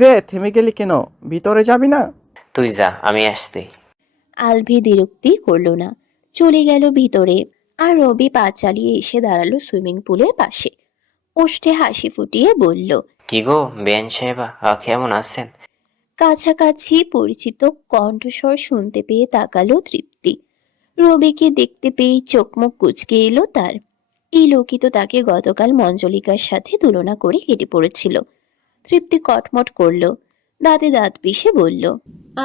কিরে, থেমে গেলি কেন? ভিতরে যাবি না? তুই যা, আমি আসছি। আলভি দ্বিরুক্তি করল না, চলে গেল ভিতরে। আর রবি পা চালিয়ে এসে দাঁড়ালো সুইমিং পুলের পাশে। ওষ্ঠে হাসি ফুটিয়ে বলল, কি গো বেন সাহেবা, কেমন আছেন? কাছাকাছি পরিচিত কণ্ঠস্বর শুনতে পেয়ে তাকালো তৃপ্তি। রবিকে দেখতে পেয়েই চোখ মুখ কুঁচকে এলো তার। এই লোকই তো তাকে গতকাল মঞ্জলিকার সাথে তুলনা করে হেঁটে পড়েছিল। তৃপ্তি কটমট করল, দাঁতে দাঁত পিষে বলল,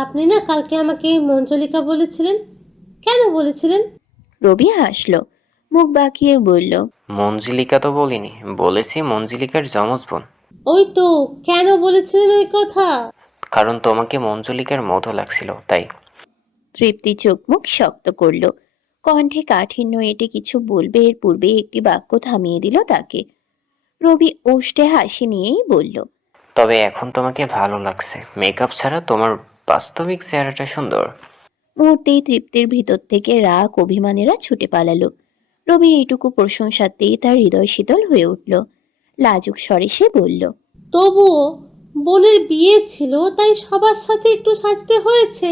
আপনি না কালকে আমাকে মঞ্জলিকা বলেছিলেন, কেন বলেছিলেন? রবি হাসল, মুখ বাঁকিয়ে বলল, মঞ্জিলিকা তো বলিনি, বলেছি মঞ্জিলিকার যমজ বোন। ওই তো, কেন বলেছিলেন ওই কথা? কারণ তোমাকে মঞ্জলিকার মতো লাগছিল, তাই। তৃপ্তি চোখ মুখ শক্ত করল, কণ্ঠে কাঠিন্য এঁটে কিছু বলবে এর পূর্বে একটি বাক্য থামিয়ে দিল তাকে। রবি ওষ্ঠে হাসি নিয়েই বলল, তবে এখন তোমাকে ভালো লাগছে, মেকআপ ছাড়া তোমার বাস্তবিক চেহারাটা সুন্দর। মুহূর্তেই তৃপ্তির ভিতর থেকে রাগ অভিমানেরা ছুটে পালালো। রবির এইটুকু প্রশংসাতেই তার হৃদয় শীতল হয়ে উঠল। লাজুক স্বরে সে বলল, তবুও বোনের বিয়ে ছিল, তাই সবার সাথে একটু সাজতে হয়েছে।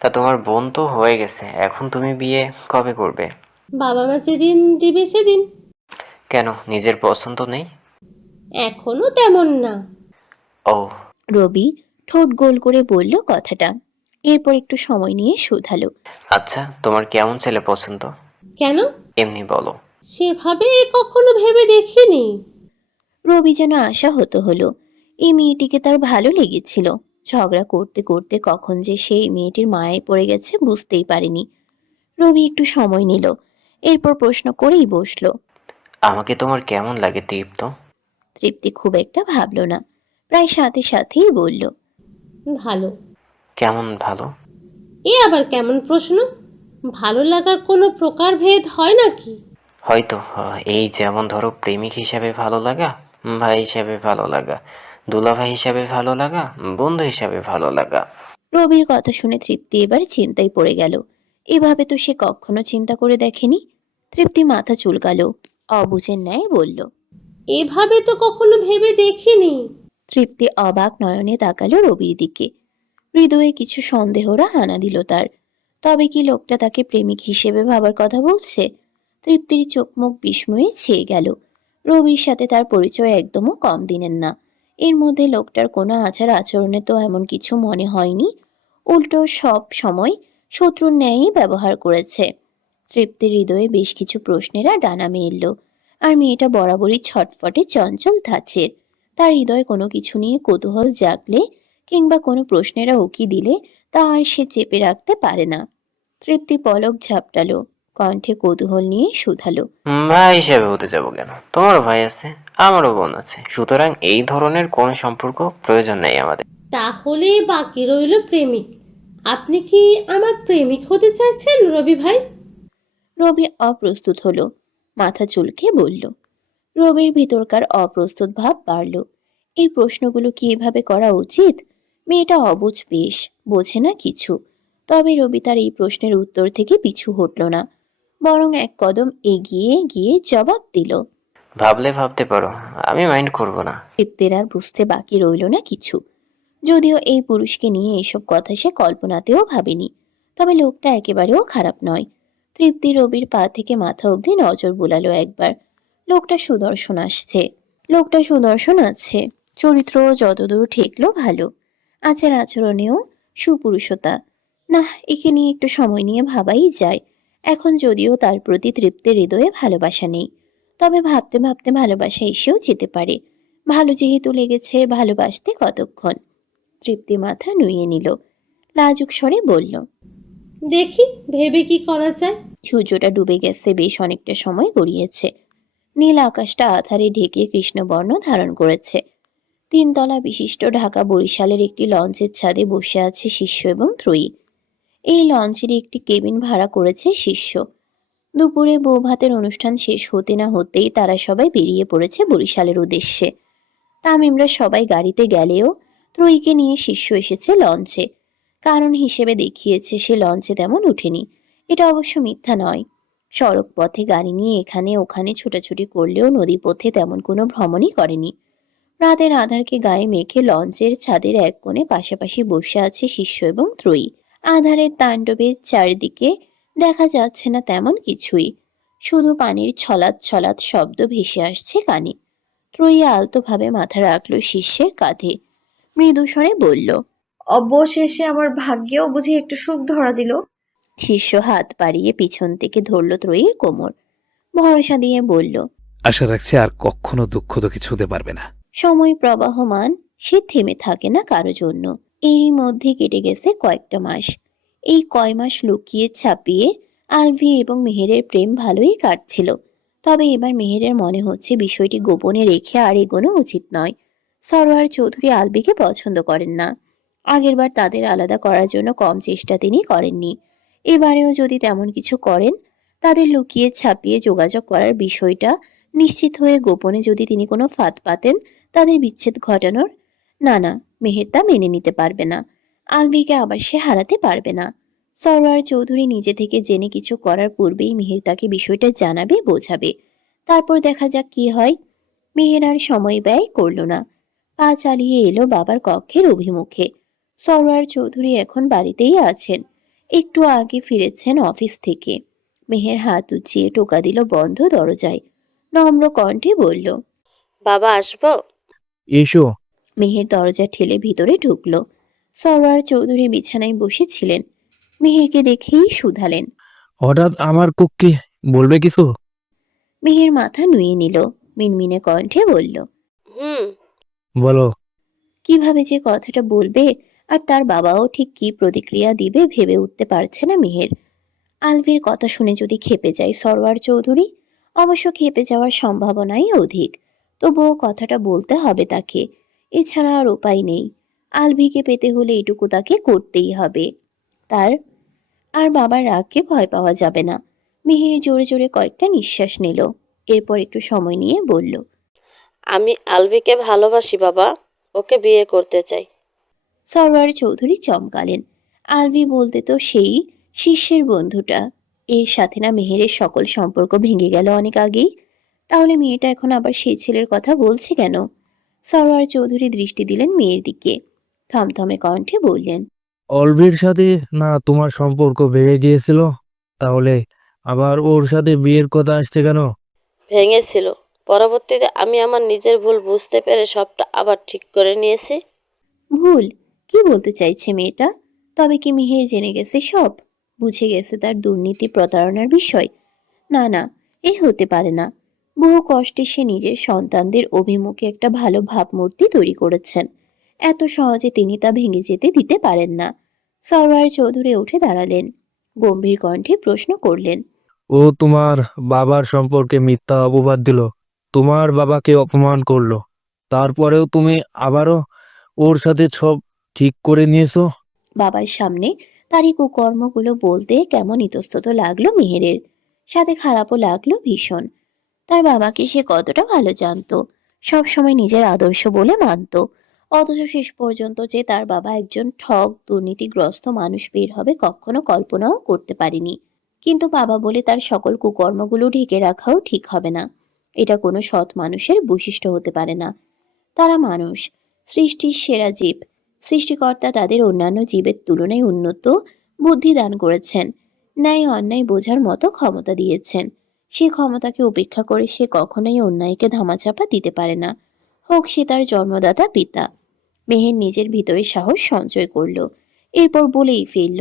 তা তোমার বোন তো হয়ে গেছে, এখন তুমি বিয়ে কবে করবে? বাবা মা যেদিন দিবে সেদিন। কেন, নিজের পছন্দ নেই? এখনো তেমন না। ও। রবি ঠোঁট গোল করে বলল কথাটা। এরপর একটু সময় নিয়ে শুধালো, আচ্ছা, তোমার কেমন ছেলে পছন্দ? কেন? এমনি বলো। সেভাবে কখনো ভেবে দেখিনি। রবি যেন আশাহত হলো। এই মেয়েটিকে তার ভালো লেগেছিল। ঝগড়া করতে করতে কখন যে সেই মেয়েটির মায়ায় পড়ে গেছে বুঝতেই পারেনি। রবি একটু সময় নিল, এরপর প্রশ্ন করেই বসলো। আমাকে তোমার কেমন লাগে তৃপ্ত? তৃপ্তি খুব একটা ভাবল না, প্রায় সাথে সাথেই বলল, ভালো। কেমন ভালো? এ আবার কেমন প্রশ্ন? ভালো লাগার কোনো প্রকারভেদ হয় নাকি? হয়তো এই যেমন ধরো প্রেমিক হিসাবে ভালো লাগা, ভাই হিসাবে ভালো লাগা, দুলাভাই হিসাবে ভালো লাগা, বন্ধু হিসাবে ভালো লাগা। রবির কথা শুনে তৃপ্তি এবার চিন্তায় পড়ে গেল। এভাবে তো সে কখনো চিন্তা করে দেখেনি। তৃপ্তি মাথা চুলকালো, অবুঝের ন্যায় বলল। এভাবে তো কখনো ভেবে দেখিনি। তৃপ্তি অবাক নয়নে তাকালো রবির দিকে। হৃদয়ে কিছু সন্দেহরা হানা দিল তার। তবে কি লোকটা তাকে প্রেমিক হিসেবে ভাবার কথা বলছে? তৃপ্তির চোখ মুখ বিস্ময়ে ছেয়ে গেল। রবির সাথে তার পরিচয় একদমও কম দিনের না। এর মধ্যে লোকটার কোনো আচার আচরণে তো এমন কিছু মনে হয়নি। উল্টো সব সময় শত্রুর ন্যায়ই ব্যবহার করেছে। তৃপ্তির হৃদয়ে বেশ কিছু প্রশ্নেরা ডানা মেলল। আর মেয়েটা বরাবরই ছটফটে চঞ্চল ধাঁচের। তার হৃদয়ে কোনো কিছু নিয়ে কৌতূহল জাগলে কিংবা কোনো প্রশ্নেরা উকি দিলে তা আর সে চেপে রাখতে পারে না। তৃপ্তি পলক ঝাপটালো, কণ্ঠে কৌতূহল নিয়ে শুধালো, ভাই হিসাবে হতে যাব কেন? তোমারও ভাই আছে, আমারও বোন আছে, সুতরাং এই ধরনের কোনো সম্পর্ক প্রয়োজন নেই আমাদের। তাহলে বাকি রইল প্রেমিক। আপনি কি আমার প্রেমিক হতে চাইছেন রবি ভাই? রবি অপ্রস্তুত হলো, মাথা চুলকে বলল। রবির ভিতরকার অপ্রস্তুত ভাব বাড়ল। এই প্রশ্নগুলো কি এভাবে করা উচিত? মেয়েটা অবুঝ বেশ, বোঝে না কিছু। তবে রবি তার এই প্রশ্নের উত্তর থেকে পিছু হটল না, বরং এক কদম এগিয়ে গিয়ে জবাব দিল। ভাবলে ভাবতে পারো, আমি মাইন্ড করব না। তৃপ্তির আর বুঝতে বাকি রইল না কিছু। যদিও এই পুরুষকে নিয়ে এসব কথা সে কল্পনাতেও ভাবেনি, তবে লোকটা একেবারেও খারাপ নয়। তৃপ্তি রবির পা থেকে মাথা অবধি নজর বুলালো একবার। লোকটা সুদর্শন আসছে, লোকটা সুদর্শন আছে, চরিত্র যতদূর ঠেকলো ভালো, আচার আচরণেও সুপুরুষতা। না, একে নিয়ে একটু সময় নিয়ে ভাবাই যায়। এখন যদিও তার প্রতি তৃপ্তির হৃদয়ে ভালোবাসা নেই, তবে ভাবতে ভাবতে ভালোবাসা এসেও যেতে পারে। ভালো যেহেতু লেগেছে, ভালোবাসতে কতক্ষণ। তৃপ্তি মাথা নুইয়ে নিল, লাজুক স্বরে বলল, দেখি ভেবে কি করা যায়। সূর্যটা ডুবে গেছে, বেশ অনেকটা সময় গড়িয়েছে। নীল আকাশটা আধারে ঢেকে কৃষ্ণবর্ণ ধারণ করেছে। তিনতলা বিশিষ্ট ঢাকা বরিশালের একটি লঞ্চের ছাদে বসে আছে শিষ্য এবং ত্রয়ী। এই লঞ্চের একটি কেবিন ভাড়া করেছে শিষ্য। দুপুরে বউ ভাতের অনুষ্ঠান শেষ হতে না হতেই তারা সবাই বেরিয়ে পড়েছে বরিশালের উদ্দেশ্যে। তামিমরা সবাই গাড়িতে গেলেও ত্রয়ীকে নিয়ে শিষ্য এসেছে লঞ্চে। কারণ হিসেবে দেখিয়েছে সে লঞ্চে তেমন উঠেনি। এটা অবশ্য মিথ্যা নয়। সড়ক পথে গাড়ি নিয়ে এখানে ওখানে ছোটাছুটি করলেও নদীপথে তেমন কোনো ভ্রমণই করেনি। রাতের আধারকে গায়ে মেখে লঞ্চের ছাদের এক কোণে পাশাপাশি বসে আছে শিষ্য এবং ত্রয়ী। আধারের তাণ্ডবের চারিদিকে দেখা যাচ্ছে না তেমন কিছুই, শুধু পানির ছলাৎ ছলাৎ শব্দ ভেসে আসছে কানে। ত্রয়ী আলতোভাবে মাথা রাখলো শিষ্যের কাঁধে, মৃদু স্বরে বলল, অবশেষে আমার ভাগ্যেও বুঝি একটু সুখ ধরা দিল। শিষ্য হাত বাড়িয়ে পিছন থেকে ধরল ত্রয়ীর কোমর, ভরসা দিয়ে বলল, আশা রাখছি আর কখনো দুঃখ তো কিছু হতে পারবে না। সময় প্রবাহমান, সে থেমে থাকে না কারো জন্য। এরই মধ্যে কেটে গেছে কয়েকটা মাস। এই কয় মাস লুকিয়ে ছাপিয়ে আলভি এবং মেহেরের প্রেম ভালোই কাটছিল। তবে এবার মেহেরের মনে হচ্ছে বিষয়টি গোপনে রেখে আর এগোনো উচিত নয়। সরোয়ার চৌধুরী আলভিকে পছন্দ করেন না। আগেরবার তাদের আলাদা করার জন্য কম চেষ্টা তিনি করেননি। এবারেও যদি তেমন কিছু করেন, তাদের লুকিয়ে ছাপিয়ে যোগাযোগ করার বিষয়টা নিশ্চিত হয়ে গোপনে যদি তিনি কোনো ফাঁদ পাতেন তাদের বিচ্ছেদ ঘটানোর, না না, মেহের তা মেনে নিতে পারবে না। আলভিকে আবার সে হারাতে পারবে না। সরওয়ার চৌধুরী নিজে থেকে জেনে কিছু করার পূর্বেই মেহের তাকে বিষয়টা জানাবে, বোঝাবে। তারপর দেখা যাক কি হয়। মেহের আর সময় ব্যয় করল না, পা চালিয়ে এলো বাবার কক্ষের অভিমুখে। সরওয়ার চৌধুরী এখন বাড়িতেই আছেন, একটু আগে ফিরেছেন অফিস থেকে। মেহের হাত উঁচিয়ে টোকা দিল বন্ধ দরজায়, নম্র কণ্ঠে বলল, বাবা আসবো? এসো। মেহের দরজা ঠেলে ভিতরে ঢুকলো। সরওয়ার চৌধুরী বিছানায় বসেছিলেন, মেহেরকে দেখেই শুধালেন। হঠাৎ আমার কক্ষে, বলবে কিছু? মেহের মাথা নুয়ে নিল, মিনমিনে কণ্ঠে বলল, হুম। বলো। কিভাবে যে কথাটা বলবে আর তার বাবাও ঠিক কি প্রতিক্রিয়া দিবে ভেবে উঠতে পারছে না মেহের। আলভির কথা শুনে যদি খেপে যায় সরওয়ার চৌধুরী, অবশ্য খেপে যাওয়ার সম্ভাবনাই অধিক, তবুও কথাটা বলতে হবে তাকে, এছাড়া আর উপায় নেই। আলভিকে পেতে হলে এটুকু তাকে করতেই হবে। তার আর বাবার রাগকে ভয় পাওয়া যাবে না। মিহির জোরে জোরে কয়েকটা নিঃশ্বাস নিল, এরপর একটু সময় নিয়ে বলল, আমি আলভিকে ভালোবাসি বাবা, ওকে বিয়ে করতে চাই। সরওয়ার চৌধুরী চমকালেন। আলভি বলতে তো সেই শিষ্যের বন্ধুটা, এর সাথে না মেহেরের সকল সম্পর্ক ভেঙে গেল অনেক আগেই। তাহলে মেয়েটা এখন আবার সেই ছেলের কথা বলছে কেন? সরওয়ার চৌধুরী দৃষ্টি দিলেন মেয়ের দিকে, থমথমে কণ্ঠে বললেন, অলভির সাথে না তোমার সম্পর্ক ভেঙে গিয়েছিল, তাহলে আবার ওর সাথে বিয়ের কথা আসছে কেন? ভেঙেছিল, পরবর্তীতে আমি আমার নিজের ভুল বুঝতে পেরে সবটা আবার ঠিক করে নিয়েছি। ভুল? কি বলতে চাইছে মেয়েটা? তবে কি মিহির জেনে গেছে সব? বুঝে গেছে তার দুর্নীতি প্রতারণার বিষয়? না না, এ হতে পারে না। বহু কষ্টে সে নিজের সন্তানদের অভিমুখে একটা ভালো ভাবমূর্তি তৈরি করেছেন, এত সহজে তিনি তা ভেঙে যেতে দিতে পারেন না। সরওয়ার চৌধুরী উঠে দাঁড়ালেন, গম্ভীর কণ্ঠে প্রশ্ন করলেন, ও তোমার বাবার সম্পর্কে মিথ্যা অপবাদ দিল, তোমার বাবাকে অপমান করলো, তারপরেও তুমি আবারও ওর সাথে সব ঠিক করে নিয়েছো? বাবার সামনে তারই কুকর্মগুলো বলতে কেমন ইতস্তত লাগলো মেহেরের, সাথে খারাপও লাগলো ভীষণ। তার বাবাকে সে কতটা ভালো জানতো, সব সময় নিজের আদর্শ বলে মানতো, অথচ শেষ পর্যন্ত যে তার বাবা একজন ঠগ দুর্নীতিগ্রস্ত মানুষ বের হবে কখনো কল্পনাও করতে পারেনি। কিন্তু বাবা বলে তার সকল কুকর্মগুলো ঢেকে রাখাও ঠিক হবে না, এটা কোনো সৎ মানুষের বৈশিষ্ট্য হতে পারে না। তারা মানুষ, সৃষ্টির সেরা জীব। সৃষ্টিকর্তা তাদের অন্যান্য জীবের তুলনায় উন্নত বুদ্ধি দান করেছেন, ন্যায় অন্যায় বোঝার মতো ক্ষমতা দিয়েছেন। সে ক্ষমতাকে উপেক্ষা করে সে কখনোই অন্যায়কে ধামাচাপা দিতে পারে না, হোক সে তার জন্মদাতা পিতা। মেহের নিজের ভিতরে সাহস সঞ্চয় করল, এরপর বলেই ফেলল,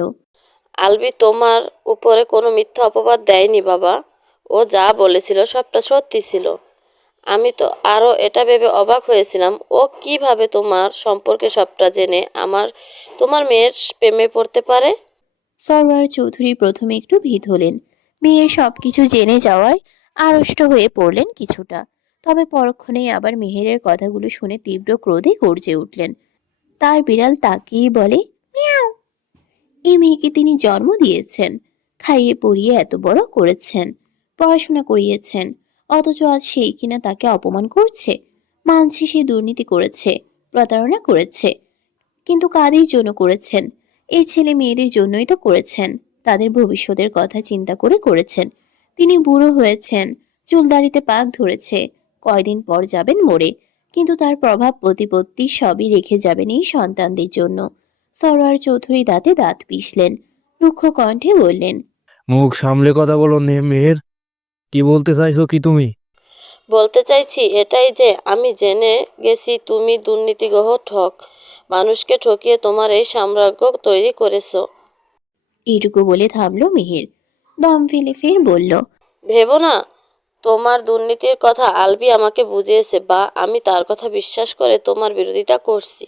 আলভি তোমার উপরে কোনো মিথ্যা অপবাদ দেয়নি বাবা, ও যা বলেছিল সবটা সত্যি ছিল। আমি তো আরও এটা ভেবে অবাক হয়েছিলাম, ও কিভাবে তোমার সম্পর্কে সবটা জেনে তোমার মেয়ের প্রেমে পড়তে পারে। সরওয়ার চৌধুরী প্রথমে একটু ভীত হলেন, মেয়ের সবকিছু জেনে যাওয়ায় আড়ষ্ট হয়ে পড়লেন কিছুটা। তবে পরক্ষণেই আবার মেহেরের কথাগুলো শুনে তীব্র ক্রোধে গর্জে উঠলেন। তার বিড়াল তাকিয়ে বলে, মিয়াও। এই মেয়েকে তিনি জন্ম দিয়েছেন, খাইয়ে পরিয়ে এত বড় করেছেন, পড়াশোনা করিয়েছেন, অথচ আজ সেই কিনা তাকে অপমান করছে। মানছে সে দুর্নীতি করেছে, প্রতারণা করেছে, কিন্তু কাদের জন্য করেছেন? এই ছেলে মেয়েদের জন্যই তো করেছেন, তাদের ভবিষ্যতের কথা চিন্তা করে করেছেন। তিনি বুড়ো হয়েছেন, চুলদাড়িতে পাক ধরেছে, কয়দিন পর যাবেন মরে। কিন্তু তার প্রভাব প্রতিপত্তি সবই রেখে যাবেন এই সন্তানদের জন্য। সরোয়ার চৌধুরী দাঁতে দাঁত পিষলেন, রুক্ষ কণ্ঠে বললেন, মুখ সামলে কথা বলো মেহের। কি বলতে চাইছো কি তুমি? বলতে চাইছি এটাই যে আমি জেনে গেছি তুমি দুর্নীতিগ্রহ ঠক মানুষকে ঠকিয়ে তোমার এই সাম্রাজ্য তৈরি করেছো। এইটুকু বলে থামলো মেহের। দম ফেলে ফের বলল, ভেবো না তোমার দুর্নীতির কথা আলবি আমাকে বুঝিয়েছে বা আমি তার কথা বিশ্বাস করে তোমার বিরোধিতা করছি।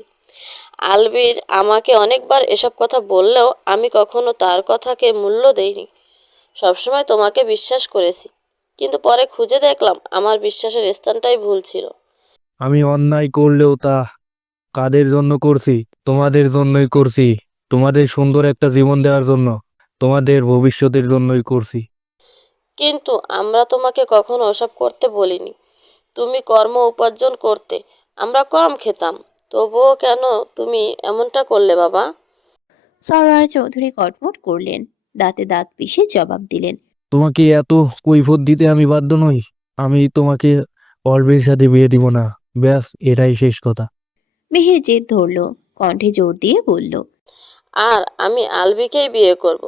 আলবির আমাকে অনেকবার এসব কথা বললেও আমি কখনো তার কথাকে মূল্য দেইনি। সবসময় তোমাকে বিশ্বাস করেছি, কিন্তু পরে খুঁজে দেখলাম আমার বিশ্বাসের স্থানটাই ভুল ছিল। আমি অন্যায় করলেও তা কাদের জন্য করছি? তোমাদের জন্যই করছি। তোমাদের সুন্দর একটা জীবন দেওয়ার জন্য, তোমাদের ভবিষ্যতের জন্যই করছি। কিন্তু আমরা তোমাকে কখনো ওসব করতে বলিনি। তুমি কর্ম উপার্জন করতে, আমরা কম খেতাম। তবুও কেন তুমি এমনটা করলে বাবা? সরোয়ার চৌধুরী কটমট করলেন, দাঁতে দাঁত পিষে জবাব দিলেন, তোমাকে এত কৈফিয়ত দিতে আমি বাধ্য নই। আমি তোমাকে অর্বের সাথে বিয়ে দিব না, ব্যাস এটাই শেষ কথা। মেহের জেদ ধরল, কণ্ঠে জোর দিয়ে বলল, আর আমি আলবিকেই বিয়ে করব।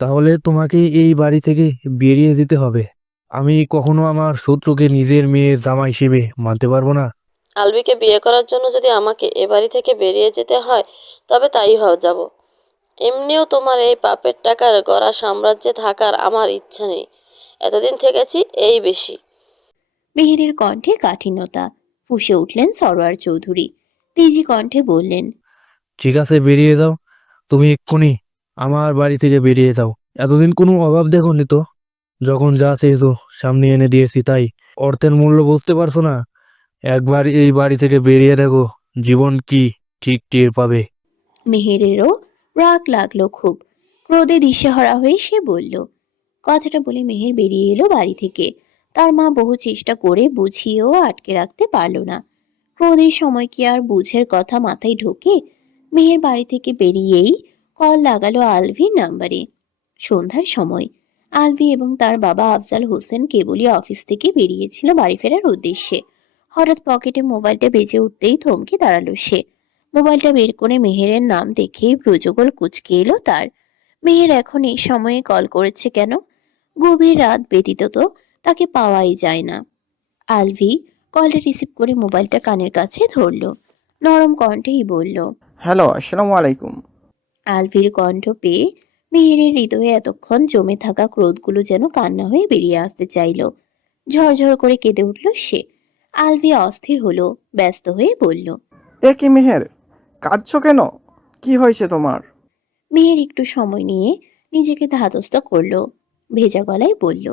তাহলে তোমাকে এই বাড়ি থেকে বেরিয়ে যেতে হবে। আমি কখনো আমার শত্রুকে নিজের মেয়ের জামা হিসেবে মানতে পারবো না। আলবিকে বিয়ে করার জন্য যদি আমাকে এ বাড়ি থেকে বেরিয়ে যেতে হয় তবে তাই যাব। এমনিও তোমার এই পাপের টাকার গড়া সাম্রাজ্যে থাকার আমার ইচ্ছা নেই। এতদিন থেকেছি এই বেশি। মেহেরের কণ্ঠে কাঠিন্যতা। ফুঁসে উঠলেন সরোয়ার চৌধুরী, তেজি কণ্ঠে বললেন, ঠিক আছে, বেরিয়ে যাও। তুমি এক্ষুনি আমার বাড়ি থেকে বেরিয়ে যাও। এতদিন কোনো অভাব দেখোনি তো? যখন যা চেয়েছো সামনে এনে দিয়েছি, তাই অর্থের মূল্য বুঝতে পারছো না? একবার এই বাড়ি থেকে বেরিয়ে দেখো, জীবন কি ঠিক টের পাবে। মেহেরেরও রাগ লাগলো খুব। ক্রোধে দিশেহারা হয়ে সে বলল। কথাটা বলে মেহের বেরিয়ে এলো বাড়ি থেকে। তার মা বহু চেষ্টা করে বুঝিয়েও আটকে রাখতে পারল না। ক্রোধের সময় কি আর বুঝের কথা মাথায় ঢোকে? মেহের বাড়ি থেকে বেরিয়েই কল লাগালো আলভির নাম্বারে। সন্ধ্যার সময় আলভি এবং তার বাবা আফজাল হোসেন কেবলই অফিস থেকে বেরিয়েছিল বাড়ি ফেরার উদ্দেশ্যে। হঠাৎ পকেটে মোবাইলটা বেজে উঠতেই থমকে দাঁড়ালো সে। মোবাইলটা বের করে মেহেরের নাম দেখেই ভ্রুযুগল কুঁচকে এলো তার। মেহের এখন এই সময়ে কল করেছে কেন? গভীর রাত ব্যতীত তো তাকে পাওয়াই যায় না। আলভি কলটা রিসিভ করে মোবাইলটা কানের কাছে ধরলো, নরম কণ্ঠেই বলল। হ্যালো, আসসালামু আলাইকুম। আলভির কণ্ঠ পেয়ে মেহেরের হৃদয়ে এতক্ষণ জমে থাকা ক্রোধগুলো যেন কান্না হয়ে বেরিয়ে আসতে চাইল। ঝরঝর করে কেঁদে উঠল সে। আলভি অস্থির হলো, ব্যস্ত হয়ে বলল। এ কি মেহের, কাঁদছো কেন? কি হয়েছে তোমার? মেহের একটু সময় নিয়ে নিজেকে ধাতস্থ করলো, ভেজা গলায় বলল।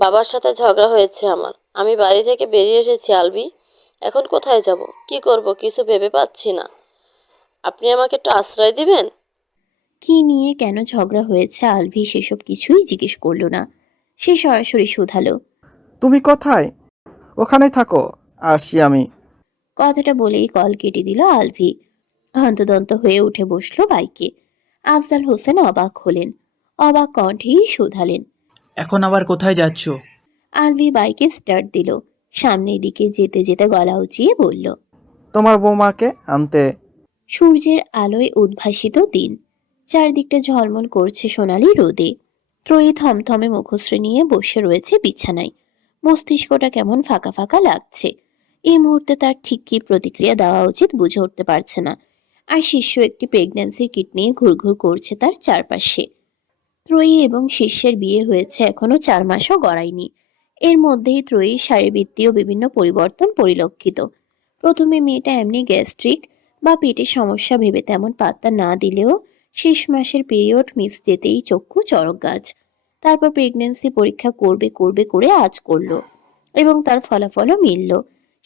বাবার সাথে ঝগড়া হয়েছে আমার। আমি বাড়ি থেকে বেরিয়ে এসেছি আলবি। এখন কোথায় যাব, কি করব কিছু ভেবে পাচ্ছি না। আপনি আমাকে একটু আশ্রয় দিবেন? কি নিয়ে কেন ঝগড়া হয়েছে আলভি সেসব কিছুই জিজ্ঞেস করলো না। সে সরাসরি শুধালো। তুমি কোথায়? ওখানে থাকো, আসছি আমি। কথাটা বলেই কল কেটে দিল আলভি। হন্তদন্ত হয়ে উঠে বসলো বাইকে। আফজাল হোসেন অবাক হলেন, অবাক কণ্ঠেই শুধালেন। এখন আবার কোথায় যাচ্ছ? আলভি বাইকে স্টার্ট দিল, সামনের দিকে যেতে যেতে গলা উঁচিয়ে বলল। তোমার বৌমাকে আনতে। সূর্যের আলোয় উদ্ভাসিত দিন, চারদিকটা ঝলমল করছে সোনালি রোদে। ত্রয়ী থমথমে মুখশ্রী নিয়ে বসে রয়েছে বিছানায়। মস্তিষ্কটা কেমন ফাঁকা ফাঁকা লাগছে। এই মুহূর্তে তার ঠিক কী প্রতিক্রিয়া দেওয়া উচিত বুঝে উঠতে পারছে না। আর শিষ্য একটি প্রেগন্যান্সির কিট নিয়ে ঘুরঘুর করছে তার চারপাশে। ত্রয়ী এবং শিষ্যের বিয়ে হয়েছে এখনো 4 মাসও গড়ায়নি। এর মধ্যেই ত্রয়ীর শারীরবৃত্তীয় বিভিন্ন পরিবর্তন পরিলক্ষিত। প্রথমে মেয়েটা এমনি গ্যাস্ট্রিক বা পেটের সমস্যা ভেবে তেমন পাত্তা না দিলেও শেষ মাসের পিরিয়ড মিস যেতেই চক্ষু চড়ক গাছ। তারপর প্রেগন্যান্সি পরীক্ষা করবে করবে করে আজ করলো এবং তার ফলাফলও মিলল।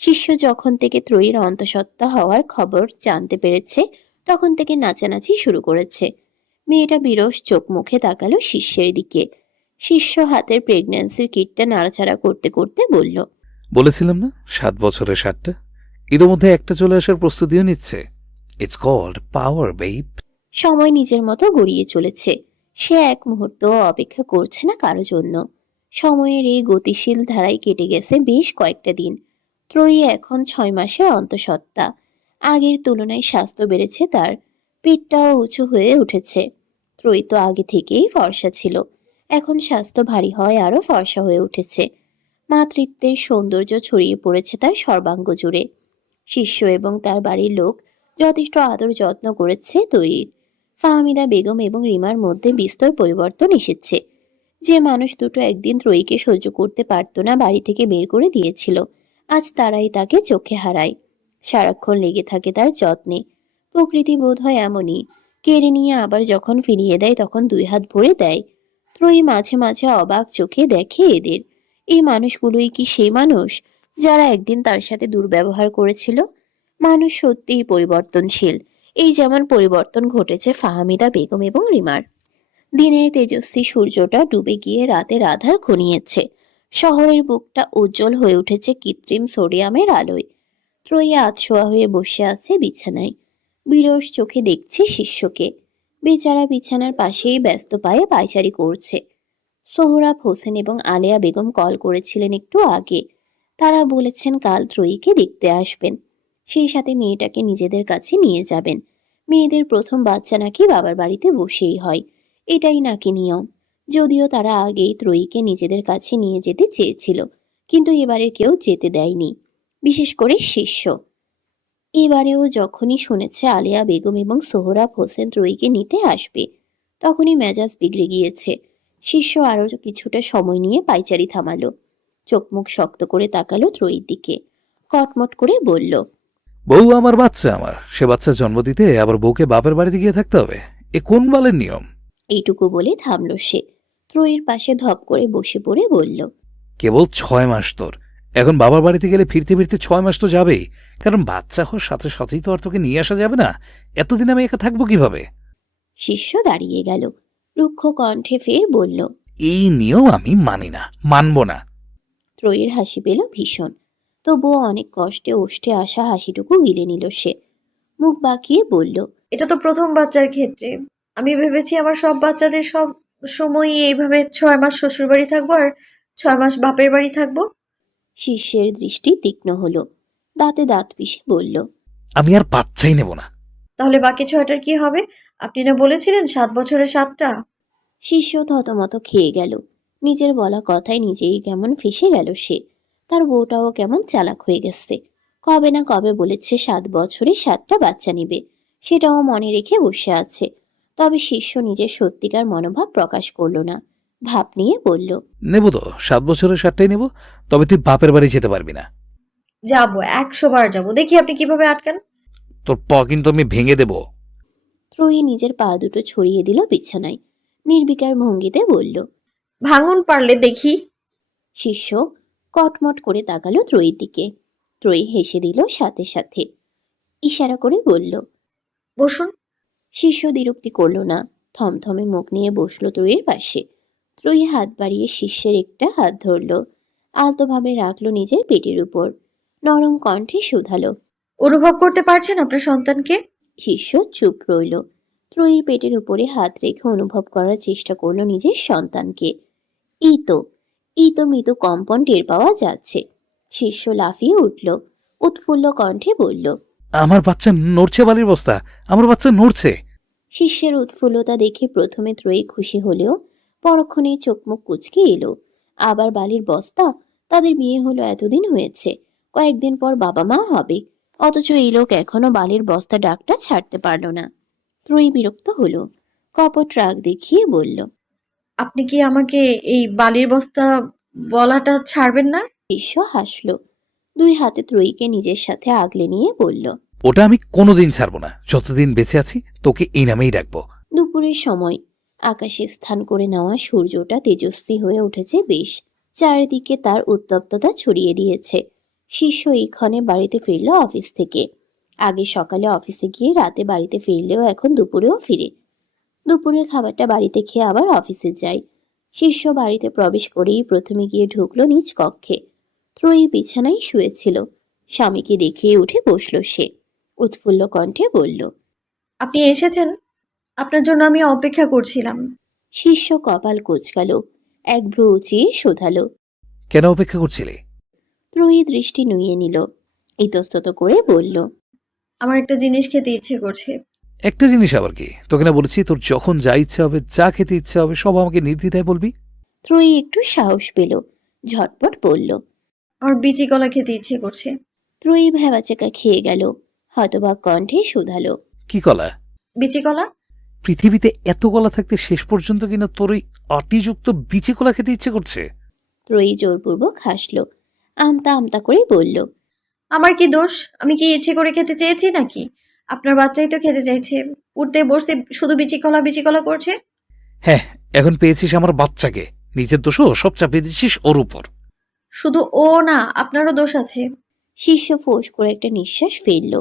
শিষ্য যখন থেকে ত্রয়ীর অন্তঃসত্ত্বা হওয়ার খবর জানতে পেরেছে তখন থেকে নাচানাচি শুরু করেছে। মেয়েটা বিরস চোখ মুখে তাকালো শিষ্যের দিকে। শিষ্য হাতের প্রেগন্যান্সির কিটটা নাড়াচাড়া করতে করতে বলল। বলেছিলাম না 7 বছরে 7টা। ইতোমধ্যে একটা চলে আসার প্রস্তুতিও নিচ্ছে। It's called power babe. সময় নিজের মতো গড়িয়ে চলেছে। সে এক মুহূর্ত অপেক্ষা করছে না কারো জন্য। সময়ের এই গতিশীল ধারায় কেটে গেছে বেশ কয়েকটা দিন। ত্রয়ী এখন 6 মাসের অন্তঃসত্ত্বা। আগের তুলনায় স্বাস্থ্য বেড়েছে তার, পেটটাও উঁচু হয়ে উঠেছে। ত্রয়ী তো আগে থেকেই ফর্সা ছিল, এখন স্বাস্থ্য ভারী হয় আরো ফর্সা হয়ে উঠেছে। মাতৃত্বের সৌন্দর্য ছড়িয়ে পড়েছে তার সর্বাঙ্গ জুড়ে। শিষ্য এবং তার বাড়ির লোক যথেষ্ট আদর যত্ন করেছে তৈরির। ফাহমিদা বেগম এবং রিমার মধ্যে বিস্তর পরিবর্তন এসেছে। যে মানুষ দুটো একদিন ত্রয়ীকে সহ্য করতে পারত না, বাড়ি থেকে বের করে দিয়েছিল, আজ তারাই তাকে চোখে হারায়। সারাক্ষণ লেগে থাকে তার যত্নে। প্রকৃতি বোধ হয় এমনই, কেড়ে নিয়ে আবার যখন ফিরিয়ে দেয় তখন 2 হাত ভরে দেয়। ত্রয়ী মাঝে মাঝে অবাক চোখে দেখে এদের। এই মানুষগুলোই কি সেই মানুষ যারা একদিন তার সাথে দুর্ব্যবহার করেছিল? মানুষ সত্যিই পরিবর্তনশীল। এই যেমন পরিবর্তন ঘটেছে ফাহমিদা বেগম এবং রিমার। দিনের তেজস্বী সূর্যটা ডুবে গিয়ে রাতের আধার ঘনিয়েছে। শহরের বুকটা উজ্জ্বল হয়ে উঠেছে কৃত্রিম সোডিয়ামের আলোয়। ত্রয়ী আধশোয়া হয়ে বসে আছে বিছানায়। বিরস চোখে দেখছে শিষ্যকে। বেচারা বিছানার পাশেই ব্যস্ত পায়ে পায়চারি করছে। সোহরাব হোসেন এবং আলেয়া বেগম কল করেছিলেন একটু আগে। তারা বলেছেন কাল ত্রয়ীকে দেখতে আসবেন, সেই সাথে মেয়েটাকে নিজেদের কাছে নিয়ে যাবেন। মেয়েদের প্রথম বাচ্চা নাকি বাবার বাড়িতে বসেই হয়, এটাই নাকি নিয়ম। যদিও তারা আগেই ত্রয়ীকে নিজেদের কাছে নিয়ে যেতে চেয়েছিল, কিন্তু এবারে কেউ যেতে দেয়নি, বিশেষ করে শিষ্য। এবারেও যখনই শুনেছে আলেয়া বেগম এবং সোহরাব হোসেন ত্রয়ীকে নিতে আসবে, তখনই মেজাজ বিগড়ে গিয়েছে। শিষ্য আরো কিছুটা সময় নিয়ে পায়চারি থামালো, চোখ মুখ শক্ত করে তাকালো ত্রয়ীর দিকে, কটমট করে বলল, বউ আমার, বাচ্চা আমার, সে বাচ্চা জন্ম দিতে আবার বউকে বাপের বাড়িতে গিয়ে থাকতে হবে? এ কোন বালের নিয়ম? এইটুকু বলে থামলো সে। ত্রয়ীর পাশে ধপ করে বসে পড়ে বলল, কেবল 6 মাস তোর। এখন বাবার বাড়িতে গেলে ফিরতে ফিরতে 6 মাস তো যাবেই, কারণ বাচ্চা হওয়ার সাথে সাথেই তো আর তোকে নিয়ে আসা যাবে না। এতদিন আমি একা থাকবো কিভাবে? শিষ্য দাঁড়িয়ে গেল, রুক্ষ কণ্ঠে ফের বলল। এই নিয়ম আমি মানি না, মানবো না। ত্রয়ীর হাসি পেল ভীষণ, তবুও অনেক কষ্টে ওষ্ঠে আসা হাসিটুকু গিলে নিল সে। মুখ বাঁকিয়ে বলল, এটা তো প্রথম বাচ্চার ক্ষেত্রে। আমি ভেবেছি আমার সব বাচ্চাদের সব সময়ই এইভাবে 6 মাস শ্বশুর বাড়ি থাকবো আর 6 মাস বাপের বাড়ি থাকবো। শিষ্যের দৃষ্টি তীক্ষ্ণ হলো, দাঁতে দাঁত পিষে বলল, আমি আর বাচ্চাই নেব না। তাহলে বাকি 6টার কি হবে? আপনি না বলেছিলেন 7 বছরে 7টা? শিষ্য থতমত খেয়ে গেল। নিজের বলা কথায় নিজেই কেমন ফেঁসে গেল সে। তার বউটাও কেমন চালাক হয়ে গেছে। কবে না কবে বলেছে 7 বছরে 7টা বাচ্চা নিবে, সেটাও মনে রেখে বসে আছে। তবে শিষ্য নিজের সত্যিকার মনোভাব প্রকাশ করল না, ভাব নিয়ে বলল, নেব তো, 7 বছরের 7টাই নেব। তবে তুই বাপের বাড়ি যেতে পারবি না। যাবো, 100 বার যাবো, দেখি আপনি কিভাবে আটকান। তোর পা কিন্তু আমি ভেঙে দেব। ত্রয়ী নিজের পা দুটো ছড়িয়ে দিল বিছানায়, নির্বিকার ভঙ্গিতে বলল। ভাঙুন পারলে দেখি। শিষ্য কটমট করে তাকালো ত্রয়ীর দিকে। ত্রয়ী হেসে দিল সাথে সাথে, ইশারা করে বলল, বসুন। শিষ্য দ্বিরুক্তি করল না, থমথমে মুখ নিয়ে বসলো ত্রয়ীর পাশে। ত্রয়ী হাত বাড়িয়ে শিষ্যের একটা হাত ধরল, আলতোভাবে রাখলো নিজের পেটের উপর, নরম কণ্ঠে শুধালো। অনুভব করতে পারছেন আপনার সন্তানকে? শিষ্য চুপ রইল। ত্রয়ীর পেটের উপরে হাত রেখে অনুভব করার চেষ্টা করলো নিজের সন্তানকে। এই তো মৃদু কম্পন টের পাওয়া যাচ্ছে। শিষ্য লাফিয়ে উঠল, উৎফুল্ল কণ্ঠে বলল, আমার বাচ্চা নড়ছে, বালির বস্তা, আমার বাচ্চা নড়ছে। শিষ্যের উৎফুল্লতা দেখে প্রথমে ত্রয়ী খুশি হলেও পরক্ষণেই চোখ মুখ কুঁচকে এলো। আবার বালির বস্তা? তাদের বিয়ে হলো এতদিন হয়েছে, কয়েকদিন পর বাবা মা হবে, অথচ এই লোক এখনো বালির বস্তা ডাকটা ছাড়তে পারল না। ত্রয়ী বিরক্ত হলো, কপট রাগ দেখিয়ে বলল, আপনি কি আমাকে এই বালির বস্তা বলাটা ছাড়বেন না? শিষ্য হাসল, 2 হাতে ত্রয়ীকে নিজের সাথে আগলে নিয়ে বলল, ওটা আমি কোনোদিন ছাড়বো না, যতদিন বেঁচে আছি তোকে এই নামেই ডাকবো। দুপুরের সময় আকাশে স্থান করে নেওয়া সূর্যটা তেজস্বী হয়ে উঠেছে বেশ, চারিদিকে তার উত্তপ্ততা ছড়িয়ে দিয়েছে। শিষ্য এইক্ষণে বাড়িতে ফিরল অফিস থেকে। আগে সকালে অফিসে গিয়ে রাতে বাড়িতে ফিরলেও এখন দুপুরেও ফিরে। দুপুরের খাবারটা বাড়িতে খেয়ে আবার অফিসে যায়। শিষ্য বাড়িতে প্রবেশ করেই প্রথমে গিয়ে ঢুকলো নিজ কক্ষে। ত্রয়ী বিছানায় শুয়েছিল, স্বামীকে দেখিয়ে উঠে বসল সে, উৎফুল্ল কণ্ঠে বলল, আপনি এসেছেন? আপনার জন্য আমি অপেক্ষা করছিলাম। শিষ্য কপাল কুঁচকাল, এক ভ্রু উঁচিয়ে শোধালো, কেন অপেক্ষা করছিলে? ত্রয়ী দৃষ্টি নুইয়ে নিল, ইতস্তত করে বলল, আমার একটা জিনিস খেতে ইচ্ছে করছে। একটা জিনিস আবার কি? তোকে না বলেছি তোর যখন যা ইচ্ছে হবে, যা খেতে ইচ্ছে হবে সব আমাকে নির্দ্বিধায় বলবি? ত্রয়ী একটু সাহস পেল, ঝটপট বলল। আমার বিচি কলা খেতে ইচ্ছে করছে। ত্রয়ী ভ্যাবাচেকা খেয়ে গেল, হতবাক কণ্ঠে শুধালো, কি কলা? বিচি কলা? পৃথিবীতে এত কলা থাকতে শেষ পর্যন্ত কিনা তোর ওই আটিযুক্ত বিচি কলা খেতে ইচ্ছে করছে? ত্রয়ী জোরপূর্বক হাসল, আমতা আমতা করে বলল, আমার কি দোষ? আমি কি ইচ্ছে করে খেতে চেয়েছি নাকি? আপনার বাচ্চাই তো খেতে চাইছে, উঠতে বসতে শুধু বিচি কলা করছে। হ্যাঁ, এখন পেয়েছিস আমার বাচ্চাকে, নিজের দোষও সব চাপিয়ে দিচ্ছিস ওর উপর। শুধু ও না, আপনারও দোষ আছে। শিষ্য ফোঁস করে একটা নিঃশ্বাস ফেলল,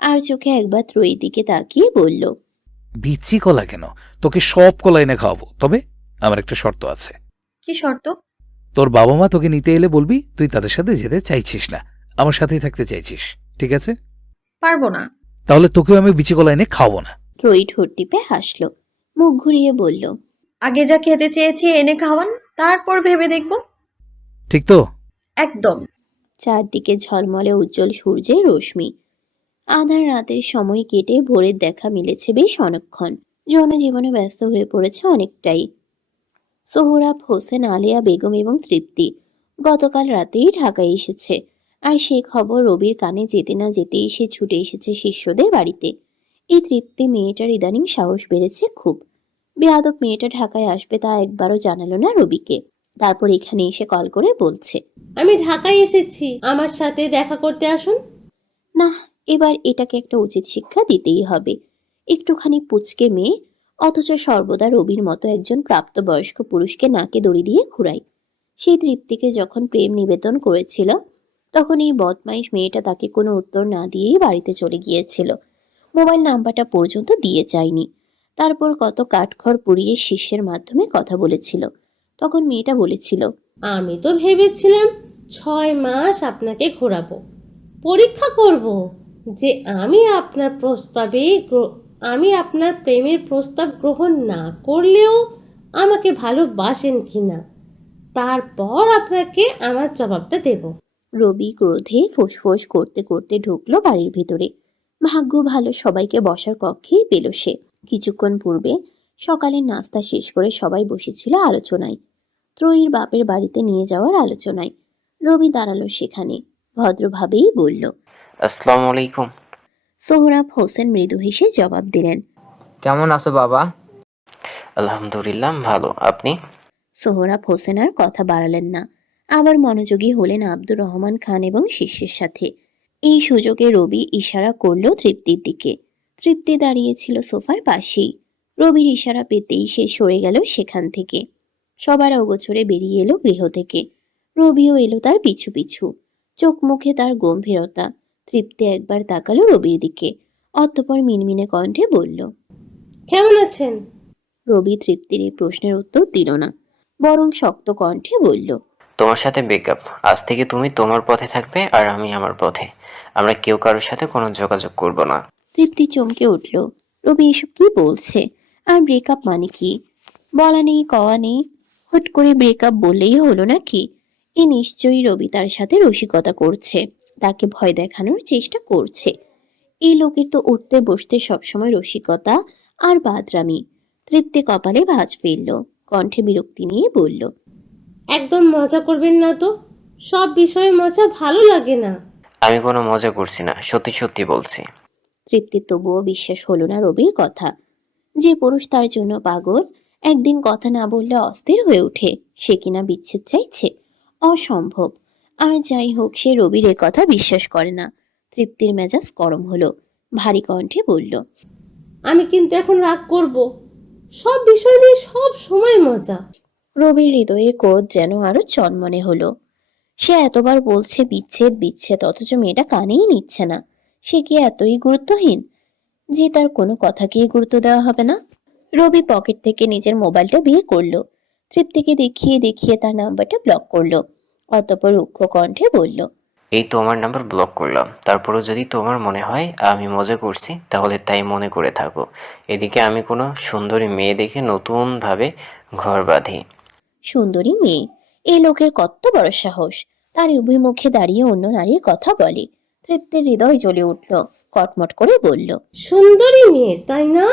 আর চোখে একবার ত্রয়ীর দিকে তাকিয়ে বলল, বিচি কলা কেন, তোকে সব কলা এনে খাওয়াবো, তবে আমার একটা শর্ত আছে। কি শর্ত? তোর বাবা মা তোকে নিতে এলে বলবি তুই তাদের সাথে যেতে চাইছিস না, আমার সাথেই থাকতে চাইছিস, ঠিক আছে? পারবো না। তাহলে তোকেও আমি বিচি কলা এনে খাওয়াবো না। ত্রয়ী ঠোঁট টিপে হাসল, মুখ ঘুরিয়ে বলল, আগে যা খেতে চেয়েছি এনে খাওয়ান, তারপর ভেবে দেখব। ঠিক তো? একদম। চারদিকে ঝলমলে উজ্জ্বল সূর্যের রশ্মি। আধার রাতের সময় কেটে ভোরের দেখা মিলেছে বেশ অনেকক্ষণ। জনজীবনে ব্যস্ত হয়ে পড়েছে অনেকটাই। সোহরাব হোসেন, আলিয়া বেগম এবং তৃপ্তি গতকাল রাতেই ঢাকায় এসেছে, আর সেই খবর রবির কানে যেতে না যেতেই সে ছুটে এসেছে শিষ্যদের বাড়িতে। এই তৃপ্তি মেয়েটার ইদানিং সাহস বেড়েছে খুব। বেয়াদব মেয়েটা ঢাকায় আসবে তা একবারও জানালো না রবিকে, তারপর এখানে এসে কল করে বলছে, আমি ঢাকায় এসেছি, আমার সাথে দেখা করতে আসুন। না, এবার এটাকে একটা উচিত শিক্ষা দিতেই হবে। একটুখানি পুচকে মেয়ে, অথচ সর্বদা রবির মতো একজন প্রাপ্তবয়স্ক পুরুষকে নাকে দড়ি দিয়ে ঘুরায়। সেই তৃপ্তিকে যখন প্রেম নিবেদন করেছিল, তখন এই বদমাইশ মেয়েটা তাকে কোনো উত্তর না দিয়েই বাড়িতে চলে গিয়েছিল। মোবাইল নাম্বারটা পর্যন্ত দিয়ে যায়নি। তারপর কত কাঠখড় পুড়িয়ে শিষ্যের মাধ্যমে কথা বলেছিল। তখন মেয়েটা বলেছিল, আমি তো ভেবেছিলাম 6 মাস আপনাকে ঘোরাবো, পরীক্ষা করব যে আমি আপনার প্রেমের প্রস্তাব গ্রহণ না করলেও আমাকে ভালোবাসেন কিনা, তারপর আপনাকে আমার জবাবটা দেব। রবি ক্রোধে ফোঁস করতে করতে ঢুকলো বাড়ির ভিতরে। ভাগ্য ভালো, সবাইকে বসার কক্ষেই পেল সে। কিছুক্ষণ পূর্বে সকালের নাস্তা শেষ করে সবাই বসেছিল আলোচনায়, ত্রয়ীর বাপের বাড়িতে নিয়ে যাওয়ার আলোচনায়। রবি দাঁড়ালো সেখানে, ভদ্রভাবেই বলল, আসসালামু আলাইকুম। সোহরাব হোসেন মৃদু হেসে জবাব দিলেন, কেমন আছো বাবা? আলহামদুলিল্লাহ ভালো, আপনি? সোহরাব হোসেন আর কথা বাড়ালেন না, আবার মনোযোগী হলেন আব্দুর রহমান খান এবং শিষ্যের সাথে। এই সুযোগে রবি ইশারা করল তৃপ্তির দিকে। তৃপ্তি দাঁড়িয়েছিল সোফার পাশেই। রবির ইশারা পেতেই সে সরে গেল সেখান থেকে। সবার অগোচরে বেরিয়ে এলো গৃহ থেকে। রবিও এলো তার পিছু পিছু, চোখ মুখে তার গম্ভীরতা। তৃপ্তি একবার তাকালো রবির দিকে, অতঃপর মিনমিনে কণ্ঠে বলল, কেমন আছেন? রবি তৃপ্তির এই প্রশ্নের উত্তর দিল না, বরং শক্ত কণ্ঠে বলল, তোমার সাথে ব্রেকআপ। আজ থেকে তুমি তোমার পথে থাকবে আর আমি আমার পথে। আমরা কেউ কারোর সাথে কোনো যোগাযোগ করব না। তৃপ্তি চমকে উঠল। রবি এসব কি বলছে? আর ব্রেকআপ মানে কি? বলা নেই কওয়া নেই, হুট করে ব্রেকআপ বললেই হলো নাকি? এ নিশ্চয়ই রবি তার সাথে রসিকতা করছে, তাকে ভয় দেখানোর চেষ্টা করছে। এই লোকের তো উঠতে বসতে সবসময় রসিকতা আর বাদরামি। তৃপ্তি কপালে ভাঁজ ফেলল, কণ্ঠে বিরক্তি নিয়ে বলল, একদম মজা করবেন না তো, সব বিষয়ে মজা ভালো লাগে না। আমি কোনো মজা করছি না, সত্যি সত্যি বলছি। তৃপ্তির তবুও বিশ্বাস হলো না রবির কথা। যে পুরুষ তার জন্য পাগল, একদিন কথা না বললে অস্থির হয়ে ওঠে, সে কিনা বিচ্ছেদ চাইছে? অসম্ভব। আর যাই হোক, সে রবির এ কথা বিশ্বাস করে না। তৃপ্তির মেজাজ গরম হলো, ভারী কণ্ঠে বলল, আমি কিন্তু এখন রাগ করব, সব বিষয় নিয়ে সব সময় মজা। রবির হৃদয়ে ক্রোধ যেন আরো চনমনে হলো। সে এতবার বলছে বিচ্ছেদ বিচ্ছেদ, অথচ মেয়েটা কানেই নিচ্ছে না। সে কি এতই গুরুত্বহীন যে তার কোনো কথাকেই গুরুত্ব দেওয়া হবে না? রবি পকেট থেকে নিজের মোবাইলটা বের করলো, তৃপ্তিকে দেখিয়ে দেখিয়ে তার নাম্বারটা ব্লক করলো। অতঃপর রুক্ষ কণ্ঠে বলল, এই তোমার নাম্বার ব্লক করলাম। তারপরও যদি তোমার মনে হয় আমি মজা করছি, তাহলে তাই মনে করে থাকো। এদিকে আমি কোনো সুন্দরী মেয়ে দেখে নতুনভাবে ঘর বাঁধি। সুন্দরী মেয়ে? এই লোকের কত বড় সাহস! তার অভিমুখে দাঁড়িয়ে অন্য নারীর কথা বলে। তৃপ্তির হৃদয় জ্বলে উঠল, কটমট করে বলল, সুন্দরী মেয়ে তাই না?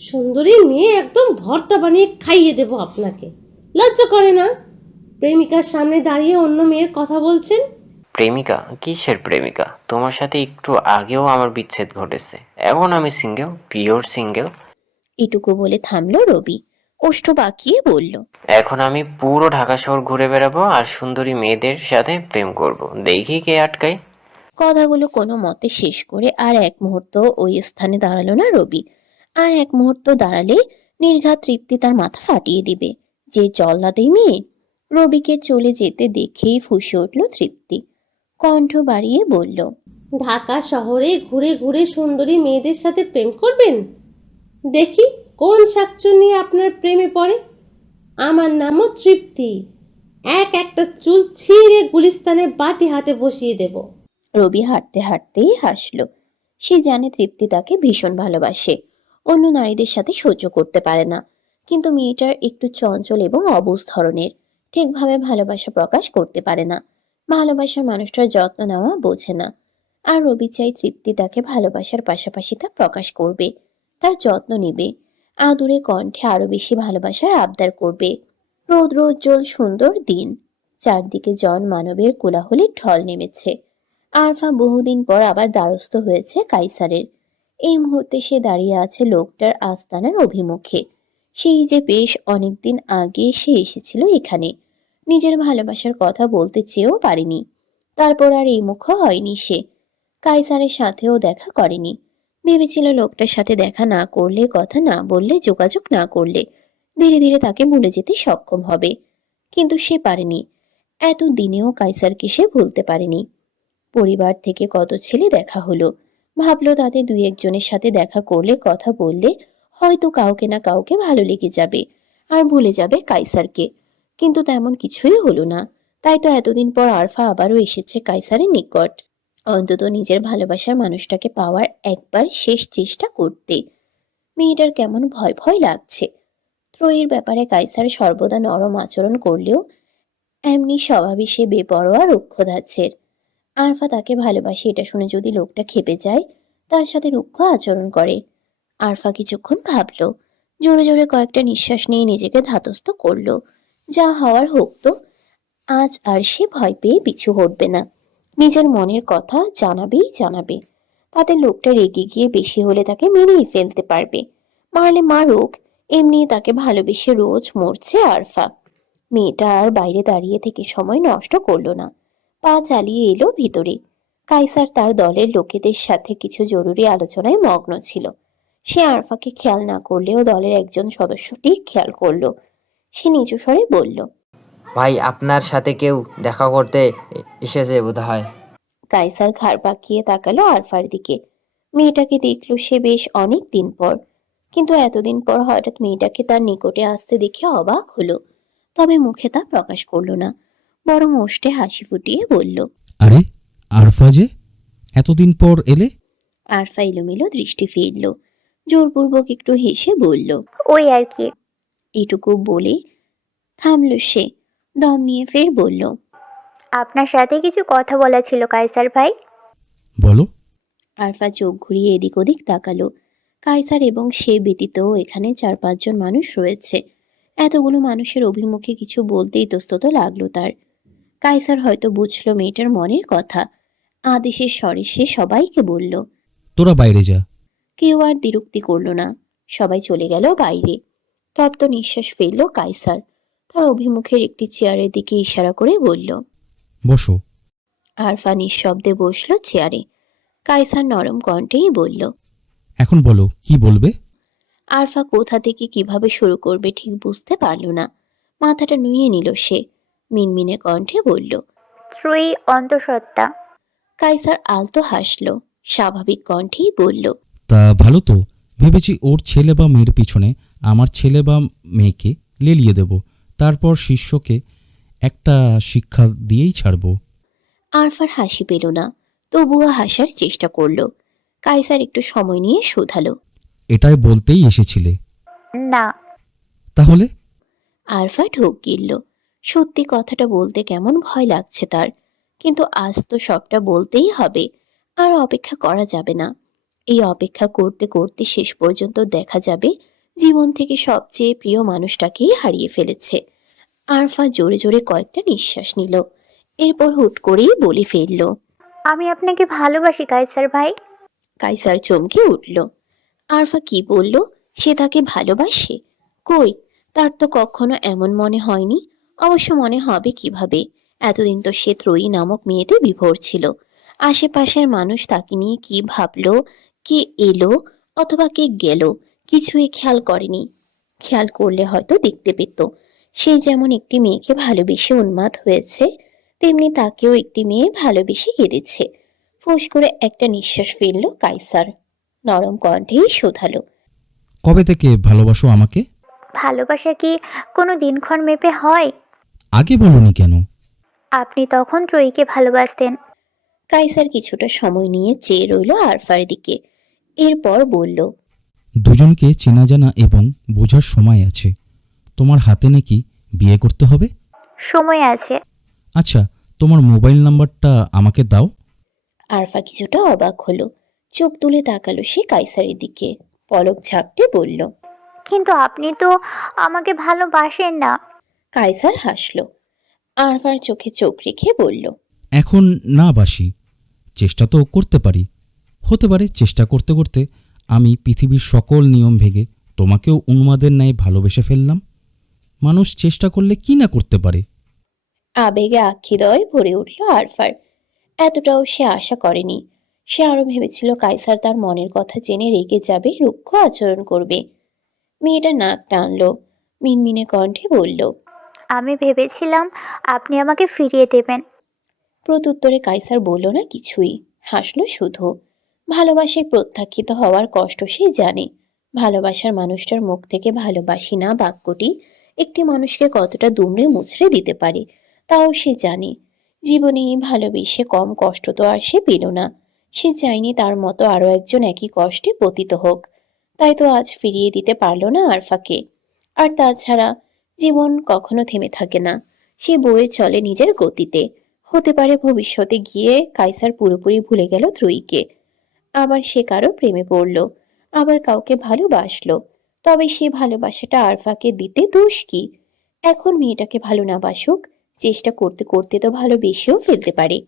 সুন্দরী মেয়ে একদম ভর্তা বানিয়ে খাইয়ে দেব আপনাকে। লজ্জা করে না? প্রেমিকার সামনে দাঁড়িয়ে অন্য মেয়ের কথা বলছেন। প্রেমিকা? কিসের প্রেমিকা? তোমার সাথে একটু আগেও আমার বিচ্ছেদ ঘটেছে। এখন আমি সিঙ্গেল, পিওর সিঙ্গেল। এটুকু বলে থামলো রবি, ওষ্ঠ বাঁকিয়ে বলল, এখন আমি পুরো ঢাকা শহর ঘুরে বেড়াবো আর সুন্দরী মেয়েদের সাথে প্রেম করব। দেখি কে আটকায়। কথাগুলো কোনো মতে শেষ করে আর এক মুহূর্ত ওই স্থানে দাঁড়ালো না রবি। আর এক মুহূর্ত দাঁড়ালে নির্ঘাত তৃপ্তি তার মাথা ফাটিয়ে দিবে। যে জল্লাদেই মেয়ে! রবিকে চলে যেতে দেখেই ফুঁসে উঠল তৃপ্তি, কণ্ঠ বাড়িয়ে বলল, ঢাকা শহরে ঘুরে ঘুরে সুন্দরী মেয়েদের সাথে প্রেম করবেন? দেখি কোন শাকচুন্নি আপনার প্রেমে পড়ে। আমার নামও তৃপ্তি। একটা চুল ছিঁড়ে গুলিস্তানের বাটি হাতে বসিয়ে দেব। রবি হাঁটতে হাঁটতেই হাসলো। সে জানে তৃপ্তি তাকে ভীষণ ভালোবাসে, অন্য নারীদের সাথে সহ্য করতে পারে না। কিন্তু মেয়েটার একটু চঞ্চল এবং অবুঝ ধরনের, ঠিকভাবে ভালোবাসা প্রকাশ করতে পারে না। ভালোবাসার মানুষটার যত্ন নেওয়া বোঝে না। আর রবি চাই তৃপ্তি তাকে ভালোবাসার পাশাপাশি তা প্রকাশ করবে, তার যত্ন নেবে, আদুরে কণ্ঠে আরো বেশি ভালোবাসার আবদার করবে। রৌদ্রোজ্জ্বল সুন্দর দিন, চারদিকে জন মানবের কোলাহলের ঢল নেমেছে। আরফা বহুদিন পর আবার দ্বারস্থ হয়েছে কাইসারের। এই মুহূর্তে সে দাঁড়িয়ে আছে লোকটার আস্তানার অভিমুখে। সেই যে বেশ অনেকদিন আগে সে এসেছিল এখানে, নিজের ভালোবাসার কথা বলতে চেয়েও পারেনি। তারপর আর এই মুখ হয়নি সে। কাইসারের সাথেও দেখা করেনি। ভেবেছিল লোকটার সাথে দেখা না করলে, কথা না বললে, যোগাযোগ না করলে ধীরে ধীরে তাকে ভুলে যেতে সক্ষম হবে। কিন্তু সে পারেনি। এত দিনেও কাইসারকে সে ভুলতে পারেনি। পরিবার থেকে কত ছেলে দেখা হলো, ভাবলো তাদের দুই একজনের সাথে দেখা করলে, কথা বললে হয়তো কাউকে না কাউকে ভালো লেগে যাবে আর ভুলে যাবে কাইসারকে। কিন্তু তেমন কিছুই হলো না। তাই তো এতদিন পর আরফা আবারও এসেছে কাইসারের নিকট, অন্তত নিজের ভালোবাসার মানুষটাকে পাওয়ার একবার শেষ চেষ্টা করতে। মেয়েটার কেমন ভয় ভয় লাগছে। ত্রয়ীর ব্যাপারে কাইসার সর্বদা নরম আচরণ করলেও এমনি স্বভাবে সে বেপরোয়া রুক্ষ ধাঁচের। আরফা তাকে ভালোবাসে এটা শুনে যদি লোকটা খেপে যায়, তার সাথে রুক্ষ আচরণ করে। আরফা কিছুক্ষণ ভাবলো, জোরে জোরে কয়েকটা নিঃশ্বাস নিয়ে নিজেকে ধাতস্থ করলো। যা হওয়ার হোক তো, আজ আর সে ভয় পেয়ে পিছু হটবে না। নিজের মনের কথা জানাবেই জানাবে। তাতে লোকটা রেগে গিয়ে বেশি হলে তাকে মেরেই ফেলতে পারবে। মারলে মারুক, এমনি তাকে ভালোবেসে রোজ মরছে আরফা। মেয়েটা আর বাইরে দাঁড়িয়ে থেকে সময় নষ্ট করলো না, পা চালিয়ে এলো ভিতরে। কাইসার তার দলের লোকেদের সাথে কিছু জরুরি আলোচনায় মগ্ন ছিল। সে আরফাকে খেয়াল না করলেও দলের একজন সদস্য ঠিক খেয়াল করলো। সে নিচু স্বরে বলল, ভাই, আপনার সাথে কেউ দেখা করতে এসেছে বোধহয়। কাইসার ঘাড় বাঁকিয়ে তাকালো আরফার দিকে। মেয়েটাকে দেখলো সে বেশ অনেক দিন পর, কিন্তু এতদিন পর হঠাৎ মেয়েটাকে তার নিকটে আসতে দেখে অবাক হলো। তবে মুখে তা প্রকাশ করলো না, বরং ওষ্ঠে হাসি ফুটিয়ে বলল, আরে আরফা যে, এতদিন পর এলে? আরফা এলোমেলো দৃষ্টি ফেলল, জোরপূর্বক একটু হেসে বলল, ওই আর কি। এটুকু বলে থামলো সে। দম নিয়ে ফের বলল, আপনার সাথে কিছু কথা বলা ছিল কায়সার ভাই। বলো। আরফা চোখ ঘুরিয়ে এদিক ওদিক তাকালো। কায়সার এবং সে ব্যতীত এখানে 4-5 জন মানুষ রয়েছে। এতগুলো মানুষের অভিমুখে কিছু বলতে ইতস্তত লাগলো তার। কায়সার হয়তো বুঝলো মেয়েটার মনের কথা। আদেশের স্বরে সে সবাইকে বলল, তোরা বাইরে যা। কেউ আর দ্বিরুক্তি করল না, সবাই চলে গেল বাইরে। তপ্ত নিঃশ্বাস ফেলল কায়সার। তার অভিমুখের একটি চেয়ারের দিকে ইশারা করে বলল, বসো। আরফা নিঃশব্দে বসলো চেয়ারে। কায়সার নরম কণ্ঠেই বলল, এখন বলো কি বলবে। আরফা কোথা থেকে কিভাবে শুরু করবে ঠিক বুঝতে পারল না। মাথাটা নুইয়ে নিল সে। মিনমিনে কণ্ঠে বলল, ত্রয়ী অন্তঃসত্ত্বা। কায়সার আলতো হাসলো, স্বাভাবিক কণ্ঠেই বলল, তা ভালো তো, ভেবেছি ওর ছেলে বা মেয়ের পিছনে আমার ছেলে বা মেয়েকে লেলিয়ে দেব, তারপর শিষ্যকে একটা শিক্ষা দিয়েই ছাড়ব। আরফার হাসি পেল না, তবুও হাসার চেষ্টা করলো। কায়সার একটু সময় নিয়ে শোধালো, এটাই বলতেই এসেছিলে? না। তাহলে? আরফা ঢোক গিলল। সত্যি কথাটা বলতে কেমন ভয় লাগছে তার। কিন্তু আজ তো সবটা বলতেই হবে, আর অপেক্ষা করা যাবে না। এই অপেক্ষা করতে করতে শেষ পর্যন্ত দেখা যাবে জীবন থেকে সবচেয়ে প্রিয় মানুষটাকেই হারিয়ে ফেলেছে। আরফা জোরে জোরে কয়েকটা নিঃশ্বাস নিল, এরপর হুট করেই বলে ফেলল। আমি আপনাকে ভালোবাসি কায়সার ভাই। কাইসার চমকে উঠল। আরফা কি বলল? সে তাকে ভালোবাসে? কই, তার তো কখনো এমন মনে হয়নি। অবশ্য মনে হবে কিভাবে? এতদিন তো সে ত্রয়ী নামক মেয়েতে বিভোর ছিল। আশেপাশের মানুষ তাকে নিয়ে কি ভাবলো, কে এলো অথবা কে গেল, কিছুই খেয়াল করেনি। খেয়াল করলে হয়তো দেখতে পেত। সে যেমন একটি মেয়েকে ভালোবেসে উন্মাদ হয়েছে, তেমনি তাকেও একটি মেয়ে ভালোবেসে কেঁদেছে। ফোঁস করে একটা নিঃশ্বাস ফেলল কাইসার, নরম কণ্ঠেই শোধালো। কবে থেকে ভালোবাসো আমাকে? ভালোবাসা কি কোনো দিনক্ষণ মেপে হয়? আগে বলনি কেন? আপনি তখন ত্রয়ীকে ভালোবাসতেন। কাইসার কিছুটা সময় নিয়ে চেয়ে রইল আরফার দিকে, এরপর বলল। দুজনকে চেনা জানা এবং বোঝার সময় আছে। তোমার হাতে নাকি বিয়ে করতে হবে? সময় আছে। আচ্ছা, তোমার মোবাইল নাম্বারটা আমাকে দাও। আরফা কিছুটা অবাক হলো, চোখ তুলে তাকালো সে কাইসারের দিকে, পলক ঝাপটে বলল। কিন্তু আপনি তো আমাকে ভালোবাসেন না। কাইসার হাসলো, আরফার চোখে চোখ রেখে বলল। এখন না বাসি, চেষ্টা তো করতে পারি। হতে পারে চেষ্টা করতে করতে আমি পৃথিবীর সকল নিয়ম ভেঙে তোমাকেও উন্মাদের ন্যায় ভালোবেসে ফেললাম। মানুষ চেষ্টা করলে কি না করতে পারে। আবেগে আক্ষিদয় ভরে উঠল আরফার। এতটাও সে আশা করেনি। সে আরো ভেবেছিল কাইসার তার মনের কথা জেনে রেগে যাবে, রুক্ষ আচরণ করবে। মেয়েটা নাক টানলো, মিনমিনে কণ্ঠে বলল। আমি ভেবেছিলাম আপনি আমাকে ফিরিয়ে দেবেন। প্রত্যুত্তরে কাইসার বলল না কিছুই, হাসলো শুধু। ভালোবাসায় প্রত্যাখ্যিত হওয়ার কষ্ট সে জানে। ভালোবাসার মানুষটার মুখ থেকে ভালোবাসি না বাক্যটি একটি মানুষকে কতটা দুমড়ে মুচড়ে দিতে পারে তাও সে জানে। জীবনে ভালোবেসে কম কষ্ট তো আর সে পেল না। সে চায়নি তার মতো আরো একজন একই কষ্টে পতিত হোক। তাই তো আজ ফিরিয়ে দিতে পারল না আরফাকে। আর তাছাড়া জীবন কখনো থেমে থাকে না, সে বয়ে চলে নিজের গতিতে। হতে পারে ভবিষ্যতে গিয়ে কাইসার পুরোপুরি ভুলে গেল ত্রয়ীকে, আবার সে কারো প্রেমে পড়ল, আবার কাউকে ভালোবাসলো। তবে সে ভালোবাসাটা আরফাকে দিতে দোষ কি? এখন মেয়েটাকে ভালো না বাসুক, চেষ্টা করতে করতে তো ভালোবেসেও ফেলতে পারে।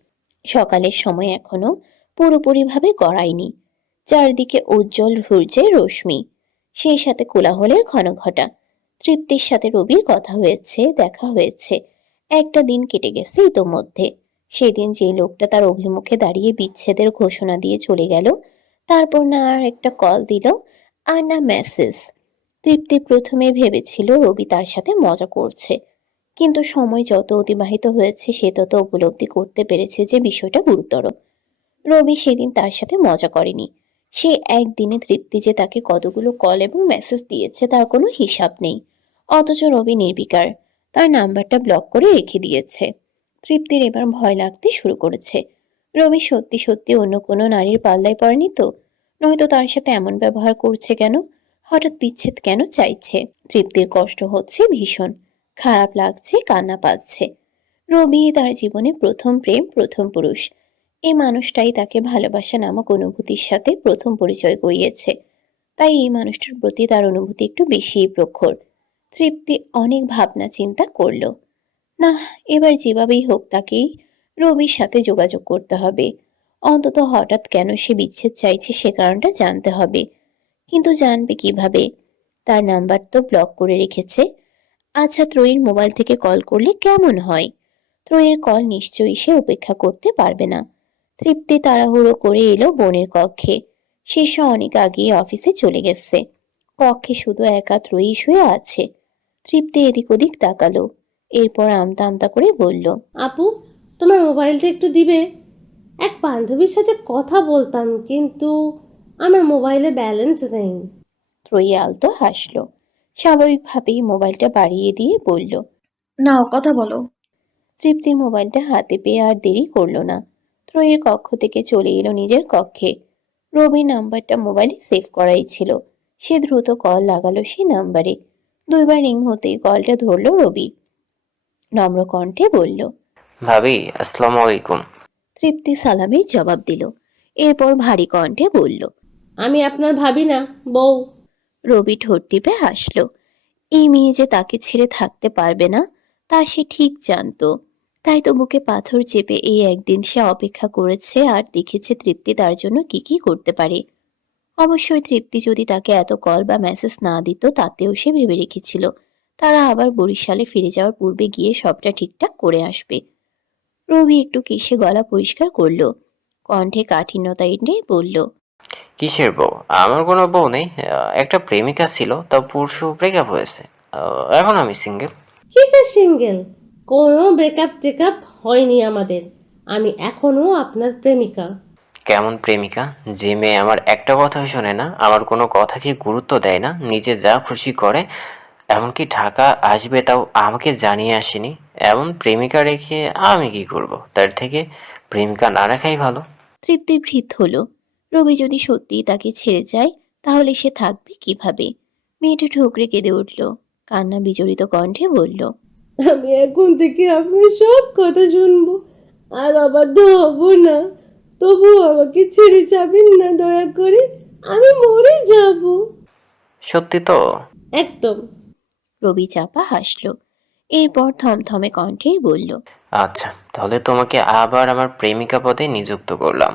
সকালের সময় এখনো পুরোপুরিভাবে গড়ায়নি। চারদিকে উজ্জ্বল সূর্যের রশ্মি, সেই সাথে কোলাহলের ঘনঘটা। তৃপ্তির সাথে রবির কথা হয়েছে, দেখা হয়েছে। একটা দিন কেটে গেছে ইতোমধ্যে। সেদিন যে লোকটা তার অভিমুখে দাঁড়িয়ে বিচ্ছেদের ঘোষণা দিয়ে চলে গেল, তারপর না আর একটা কল দিল, আর না মেসেজ। তৃপ্তি প্রথমে ভেবেছিল রবি তার সাথে মজা করছে, কিন্তু সময় যত অতিবাহিত হয়েছে সে তত উপলব্ধি করতে পেরেছে যে বিষয়টা গুরুতর। রবি সেদিন তার সাথে মজা করেনি। সে একদিনে তৃপ্তি যে তাকে কতগুলো কল এবং মেসেজ দিয়েছে তার কোনো হিসাব নেই। অথচ রবি নির্বিকার, তার নাম্বারটা ব্লক করে রেখে দিয়েছে। তৃপ্তির এবার ভয় লাগতে শুরু করেছে। রবি সত্যি সত্যি অন্য কোনো নারীর পাল্লায় পড়েনি তো? নয়তো তার সাথে এমন ব্যবহার করছে কেন? হঠাৎ বিচ্ছেদ কেন চাইছে? তৃপ্তির কষ্ট হচ্ছে ভীষণ, খারাপ লাগছে, কান্না পাচ্ছে। রবি তার জীবনে প্রথম প্রেম, প্রথম পুরুষ। এই মানুষটাই তাকে ভালোবাসা নামক অনুভূতির সাথে প্রথম পরিচয় করিয়েছে। তাই এই মানুষটার প্রতি তার অনুভূতি একটু বেশিই প্রখর। তৃপ্তি অনেক ভাবনা চিন্তা করলো। না, এবার যেভাবেই হোক তাকেই রবির সাথে যোগাযোগ করতে হবে। অন্তত হঠাৎ কেন সে বিচ্ছেদ চাইছে সে কারণটা জানতে হবে। কিন্তু জানবে কিভাবে? তার নাম্বার তো ব্লক করে রেখেছে। আচ্ছা, ত্রয়ীর মোবাইল থেকে কল করলে কেমন হয়? ত্রয়ীর কল নিশ্চয়ই সে উপেক্ষা করতে পারবে না। তৃপ্তি তাড়াহুড়ো করে এলো বোনের কক্ষে। সে অনেক আগেই অফিসে চলে গেছে। কক্ষে শুধু একা ত্রয়ী শুয়ে আছে। তৃপ্তি এদিক ওদিক তাকালো, এরপর আমতা আমতা করে বলল। আপু, তোমার মোবাইলটা একটু দিবে? এক বান্ধবীর সাথে কথা বলতাম, কিন্তু আমার মোবাইলে ব্যালেন্স নেই। ত্রয়ী আলতো হাসলো, স্বাভাবিকভাবেই মোবাইলটা বাড়িয়ে দিয়ে বলল। নাও কথা বলো। তৃপ্তি মোবাইলটা হাতে পেয়ে আর দেরি করলো না। ত্রয়ীর কক্ষ থেকে চলে এলো নিজের কক্ষে। রবির নাম্বারটা মোবাইলে সেভ করাই ছিল। সে দ্রুত কল লাগালো সেই নাম্বারে। দুইবার রিং হতেই কলটা ধরলো রবি। নম্র কণ্ঠে বলল। ভাবি, আসসালামু আলাইকুম। তৃপ্তি সালামের জবাব দিল। এরপর ভারী কণ্ঠে বলল। আমি আপনার ভাবি না, বউ। রবি ঠোঁট টিপে হাসল। এই মেয়ে যে তাকে ছেড়ে থাকতে পারবে না তা সে ঠিক জানতো। তাই তো বুকে পাথর চেপে এই একদিন সে অপেক্ষা করেছে আর দেখেছে তৃপ্তি তার জন্য কি কি করতে পারে। অবশ্যই তৃপ্তি যদি তাকে এত কল বা মেসেজ না দিত তাতেও সে ভেবে রেখেছিল তারা আবার বরিশালে ফিরে যাওয়ার পূর্বে গিয়ে সবটা ঠিকঠাক করে আসবে। রবি একটু কেশে গলা পরিষ্কার করলো, কণ্ঠে কাঠিন্যতা এনে বলল। কিসের বউ? আমার কোনো বউ নেই। একটা প্রেমিকা ছিল, তা পরশু ব্রেকআপ হয়েছে। এখন আমি সিঙ্গেল। কিসের সিঙ্গেল? কোনো ব্রেকআপ টেকআপ হয়নি আমাদের। আমি এখনো আপনার প্রেমিকা। কেমন প্রেমিকা? যে মেয়ে আমার একটা কথাই শোনে না, আমার কোনো কথাকে গুরুত্ব দেয় না, নিজে যা খুশি করে, এমনকি ঢাকা আসবে তাও আমাকে জানিয়ে আসেনি। এমন প্রেমিকা রেখে আমি কি করব? তার থেকে প্রেমিকা না রাখাই ভালো। তৃপ্তি ভীত হলো। রবি যদি সত্যিই তাকে ছেড়ে যায় তাহলে সে থাকবে কিভাবে? মেয়েটা ঠোকরে কেঁদে উঠল, কান্না বিজড়িত কণ্ঠে বলল। আমি এখন থেকে আপনার সব কথা শুনবো আর অবাধ্য হব না। তবু আমাকে ছেড়ে যাবেন না দয়া করে, আমি মরে যাব। সত্যি তো? একদম। রবি চাপা হাসল। এরপর থমথমে কণ্ঠে বলল। আচ্ছা, তাহলে তোমাকে আবার আমার প্রেমিকা পদে নিযুক্ত করলাম।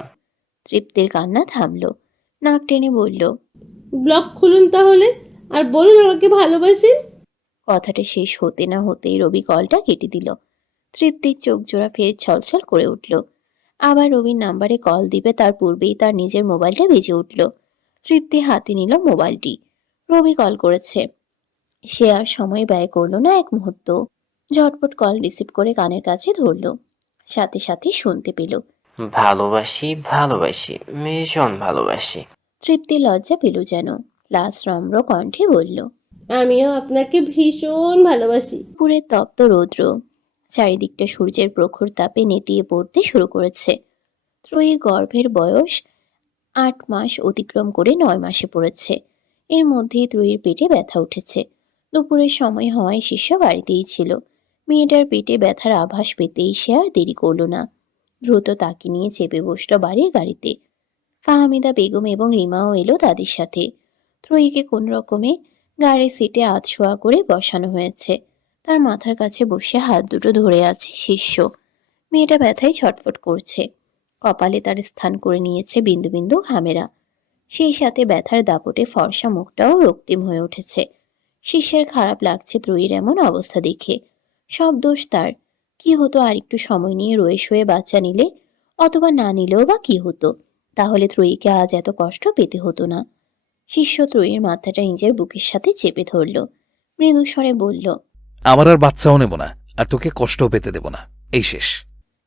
তৃপ্তির কান্না থামল, নাক টেনে বলল। ব্লগ খুলুন তাহলে, আর বলুন আমাকে ভালোবাসেন। কথাটা শেষ হতে না হতেই রবি কলটা কেটে দিল। তৃপ্তির চোখ জোড়া ফের ছলছল করে উঠল। আবার রবির নাম্বারে কল দিবে তার পূর্বেই তার নিজের মোবাইলটা বেজে উঠল। তৃপ্তি হাতে নিল মোবাইলটি। রবি কল করেছে। সে আর সময় ব্যয় করলো না এক মুহূর্ত। ঝটপট কল রিসিভ করে কানের কাছে ধরল। সাথে সাথে শুনতে পেল। ভালোবাসি, ভালোবাসি, ভীষণ ভালোবাসি। তৃপ্তি লজ্জা পেল যেন। লাশ নম্র কণ্ঠে বলল। আমিও আপনাকে ভীষণ ভালোবাসি। পুরের তপ্ত রৌদ্র চারিদিকটা সূর্যের প্রখর তাপে নেতিয়ে পড়তে শুরু করেছে। ত্রয়ী গর্ভের বয়স ৮ মাস অতিক্রম করে ৯ মাসে পড়েছে। এর মধ্যেই ত্রয়ীর পেটে ব্যথা উঠেছে। দুপুরের সময় হওয়ায় শিষ্য বাড়িতেই ছিল। মেয়েটার পেটে ব্যথার আভাস পেতেই সে আর দেরি করল না। দ্রুত তাকে নিয়ে চেপে বসল বাড়ির গাড়িতে। ফাহমিদা বেগম এবং রিমাও এলো তাদের সাথে। ত্রয়ীকে কোন রকমে গাড়ির সিটে আধশোয়া করে বসানো হয়েছে। তার মাথার কাছে বসে হাত দুটো ধরে আছে শিষ্য। মেয়েটা ব্যথায় ছটফট করছে। কপালে তার স্থান করে নিয়েছে বিন্দু বিন্দু ঘামেরা। সেই সাথে ব্যথার দাপটে ফর্সা মুখটাও রক্তিম হয়ে উঠেছে। শিষ্যের খারাপ লাগছে ত্রয়ীর এমন অবস্থা দেখে। সব দোষ তার। কি হতো আর একটু সময় নিয়ে রয়ে শোয়ে বাচ্চা নিলে, অথবা না নিলেও বা কি হতো? তাহলে ত্রয়ীকে আজ এত কষ্ট পেতে হতো না। শিষ্য ত্রয়ীর মাথাটা নিজের বুকের সাথে চেপে ধরল, মৃদু স্বরে বলল। আমার আর বাচ্চাও নেব না, আর তোকে কষ্টও পেতে দেব না, এই শেষ।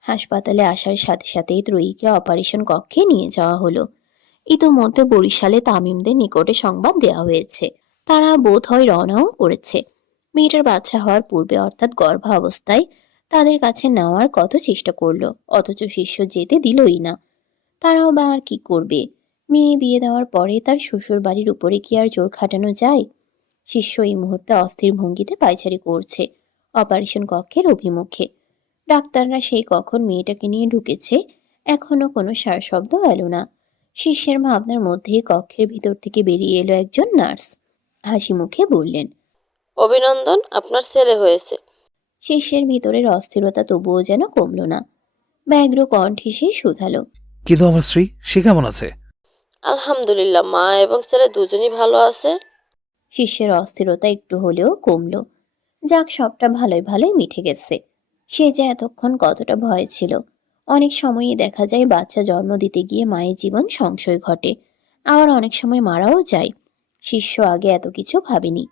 হাসপাতালে আসার সাথে সাথেই ত্রয়ীকে অপারেশন কক্ষে নিয়ে যাওয়া হলো। ইতোমধ্যে বরিশালে তামিমদের নিকটে সংবাদ দেওয়া হয়েছে। তারা বোধ হয় রওনাও করেছে। মেয়েটার বাচ্চা হওয়ার পূর্বে অর্থাৎ গর্ভাবস্থায় তাদের কাছে নেওয়ার কত চেষ্টা করলো, অথচ শিষ্য যেতে দিলই না। তারাও বা আর কি করবে? মেয়ে বিয়ে দেওয়ার পরে তার শ্বশুর বাড়ির উপরে কি আর জোর খাটানো যায়? শিষ্য এই মুহূর্তে অস্থির ভঙ্গিতে পায়চারি করছে অপারেশন কক্ষের অভিমুখে। ডাক্তাররা সেই কখন মেয়েটাকে নিয়ে ঢুকেছে, এখনো কোনো সার শব্দ এলো না। শিষ্যের ভাবনার মধ্যেই কক্ষের ভিতর থেকে বেরিয়ে এলো একজন নার্স। হাসি মুখে বললেন। অভিনন্দন, আপনার ছেলে হয়েছে। শিষ্যের ভিতরের অস্থিরতা তবুও যেন কমল না। ব্যগ্র কণ্ঠে সে শুধালো। কিন্তু আমার স্ত্রী, সে কেমন আছে? আলহামদুলিল্লাহ, মা এবং ছেলে দুজনই ভালো আছে। শিষ্যের অস্থিরতা একটু হলেও কমল। যাক, সবটা ভালোই ভালোই মিটে গেছে। সে যে এতক্ষণ কতটা ভয় ছিল। অনেক সময়ই দেখা যায় বাচ্চা জন্ম দিতে গিয়ে মায়ের জীবন সংশয় ঘটে, আবার অনেক সময় মারাও যায়। শিষ্য আগে এত কিছু ভাবেনি,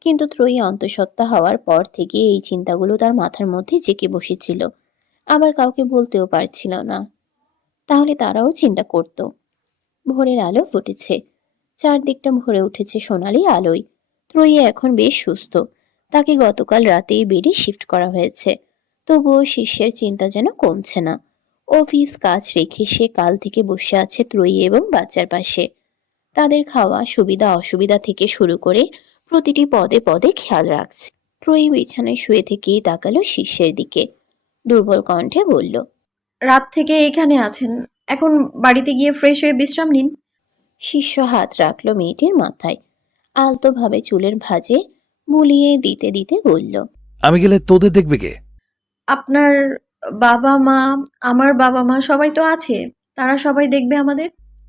কিন্তু ত্রয়ী অন্তঃসত্ত্বা হওয়ার পর থেকে এই চিন্তাগুলো তার মাথার মধ্যে জেঁকে বসেছিল। আবার কাউকে বলতেও পারছিল না, তাহলে তারাও চিন্তা করত। ভোরের আলো ফুটেছে, চারদিকটা ভরে উঠেছে সোনালি আলোয়। ত্রয়ী এখন বেশ সুস্থ। তাকে গতকাল রাতেই বেডে শিফট করা হয়েছে। তবুও শিষ্যের চিন্তা যেন কমছে না। অফিস কাজ রেখে সে কাল থেকে বসে আছে ত্রয়ী এবং বাচ্চার পাশে। তাদের খাওয়া সুবিধা অসুবিধা থেকে শুরু করে প্রতিটি পদে পদে খেয়াল রাখছে। ত্রয়ী বিছানায় শুয়ে থেকেই তাকালো শিষ্যের দিকে। দুর্বল কণ্ঠে বলল। রাত থেকে এখানে আছেন, এখন বাড়িতে গিয়ে ফ্রেশ হয়ে বিশ্রাম নিন। শিষ্য হাত রাখল মেয়েটির মাথায়, আলতোভাবে চুলের ভাঁজে বুলিয়ে দিতে দিতে বলল। আমি গেলে তোদের দেখবে কে? আপনার বাবা মা, আমার বাবা মা সবাই তো আছে, তারা সবাই দেখবে আমাদের।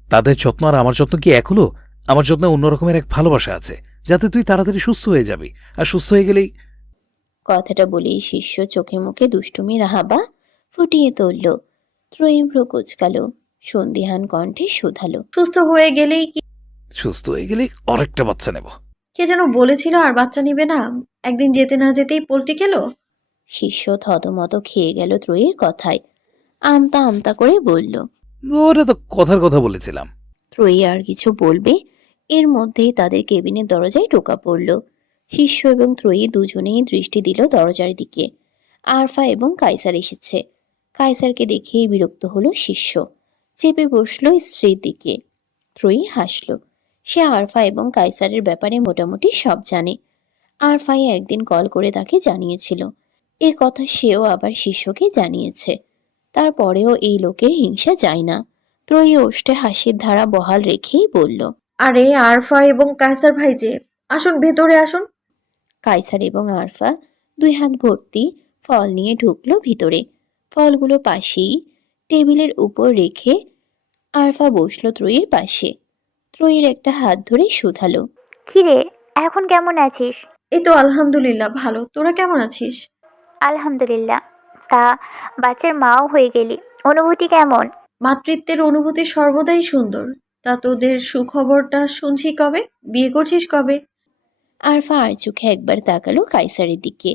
তাদের যত্ন আর আমার যত্ন কি এক হলো? আমার যত্ন অন্য রকমের এক ভালোবাসা আছে, যাতে তুই তাড়াতাড়ি সুস্থ হয়ে যাবি। আর সুস্থ হয়ে গেলেই কথাটা বলেই শিষ্য চোখে মুখে দুষ্টুমির হাবা ফুটিয়ে তুলল। ত্রয়ী ভ্রু কুচকালো, সন্দিহান কণ্ঠে শুধালো। সুস্থ হয়ে গেলেই কি? সুস্থ হয়ে গেলেই আরেকটা বাচ্চা নেব। কে যেন বলেছিল আর বাচ্চা নিবে না, একদিন যেতে না যেতেই পোল্টি খেলো। শিষ্য থতমত খেয়ে গেল ত্রয়ীর কথায়, আমতা আমতা করে বলল। ওরা তো কথার কথা বলেছিলাম। ত্রয়ী আর কিছু বলবে, এর মধ্যেই তাদের কেবিনের দরজায় টোকা পড়ল। শিষ্য এবং ত্রয়ী দুজনেই দৃষ্টি দিল দরজার দিকে। আরফা এবং কায়সার এসেছে। কায়সারকে দেখেই বিরক্ত হলো শিষ্য, চেপে বসলো স্ত্রীর দিকে। ত্রয়ী হাসল। সে আরফা এবং কায়সারের ব্যাপারে মোটামুটি সব জানে। আরফাই একদিন কল করে তাকে জানিয়েছিল। এ কথা সেও আবার শিষ্যকে জানিয়েছে। তারপরেও এই লোকের হিংসা যায় না। ত্রয়ী ওষ্ঠে হাসির ধারা বহাল রেখেই বলল। আরে আরফা এবং কায়সার ভাই যে, আসুন ভেতরে আসুন। কায়সার এবং আরফা দুই হাত ভর্তি ফল নিয়ে ঢুকলো ভিতরে। ফলগুলো পাশেই টেবিলের উপর রেখে আরফা বসলো ত্রয়ীর পাশে। ত্রয়ীর একটা হাত ধরে শুধালো। কিরে, এখন কেমন আছিস? এই তো আলহামদুলিল্লাহ ভালো, তোরা কেমন আছিস? আলহামদুলিল্লাহ। তা বাচ্চার মাও হয়ে গেলি, অনুভূতি কেমন? মাতৃত্বের অনুভূতি সর্বদাই সুন্দর। তা তোদের সুখবরটা শুনছি কবে? বিয়ে করছিস কবে? আরফা আর চোখে একবার তাকালো কায়সারের দিকে,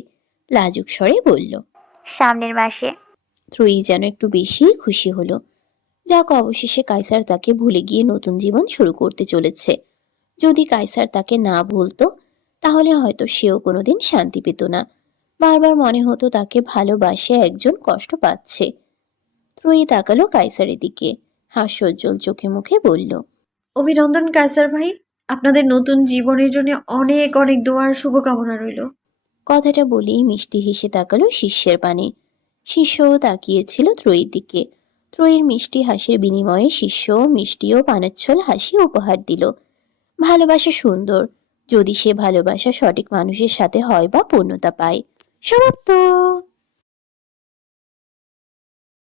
লাজুক স্বরে বলল। সামনের মাসে। ত্রয়ী যেন একটু বেশি খুশি হলো। যাক, অবশেষে কায়সার তাকে ভুলে গিয়ে নতুন জীবন শুরু করতে চলেছে। যদি কায়সার তাকে না ভুলতো, তাহলে হয়তো সেও কোনোদিন শান্তি পেত না। বারবার মনে হতো তাকে ভালোবাসে একজন কষ্ট পাচ্ছে। ত্রয়ী তাকালো কায়সারের দিকে, হাস্যোজ্জ্বল চোখে মুখে বলল। অভিনন্দন কায়সার ভাই, আপনাদের নতুন জীবনের জন্য অনেক অনেক দোয়ার শুভকামনা রইল। কথাটা বলেই মিষ্টি হেসে তাকালো শিষ্যের পানে। শিষ্যও তাকিয়েছিল ত্রয়ীর দিকে। ত্রয়ীর মিষ্টি হাসির বিনিময়ে শিষ্যও মিষ্টি ও পানাচ্ছল হাসি উপহার দিল। ভালোবাসা সুন্দর, যদি সে ভালোবাসা সঠিক মানুষের সাথে হয় বা পূর্ণতা পায়। সমাপ্ত।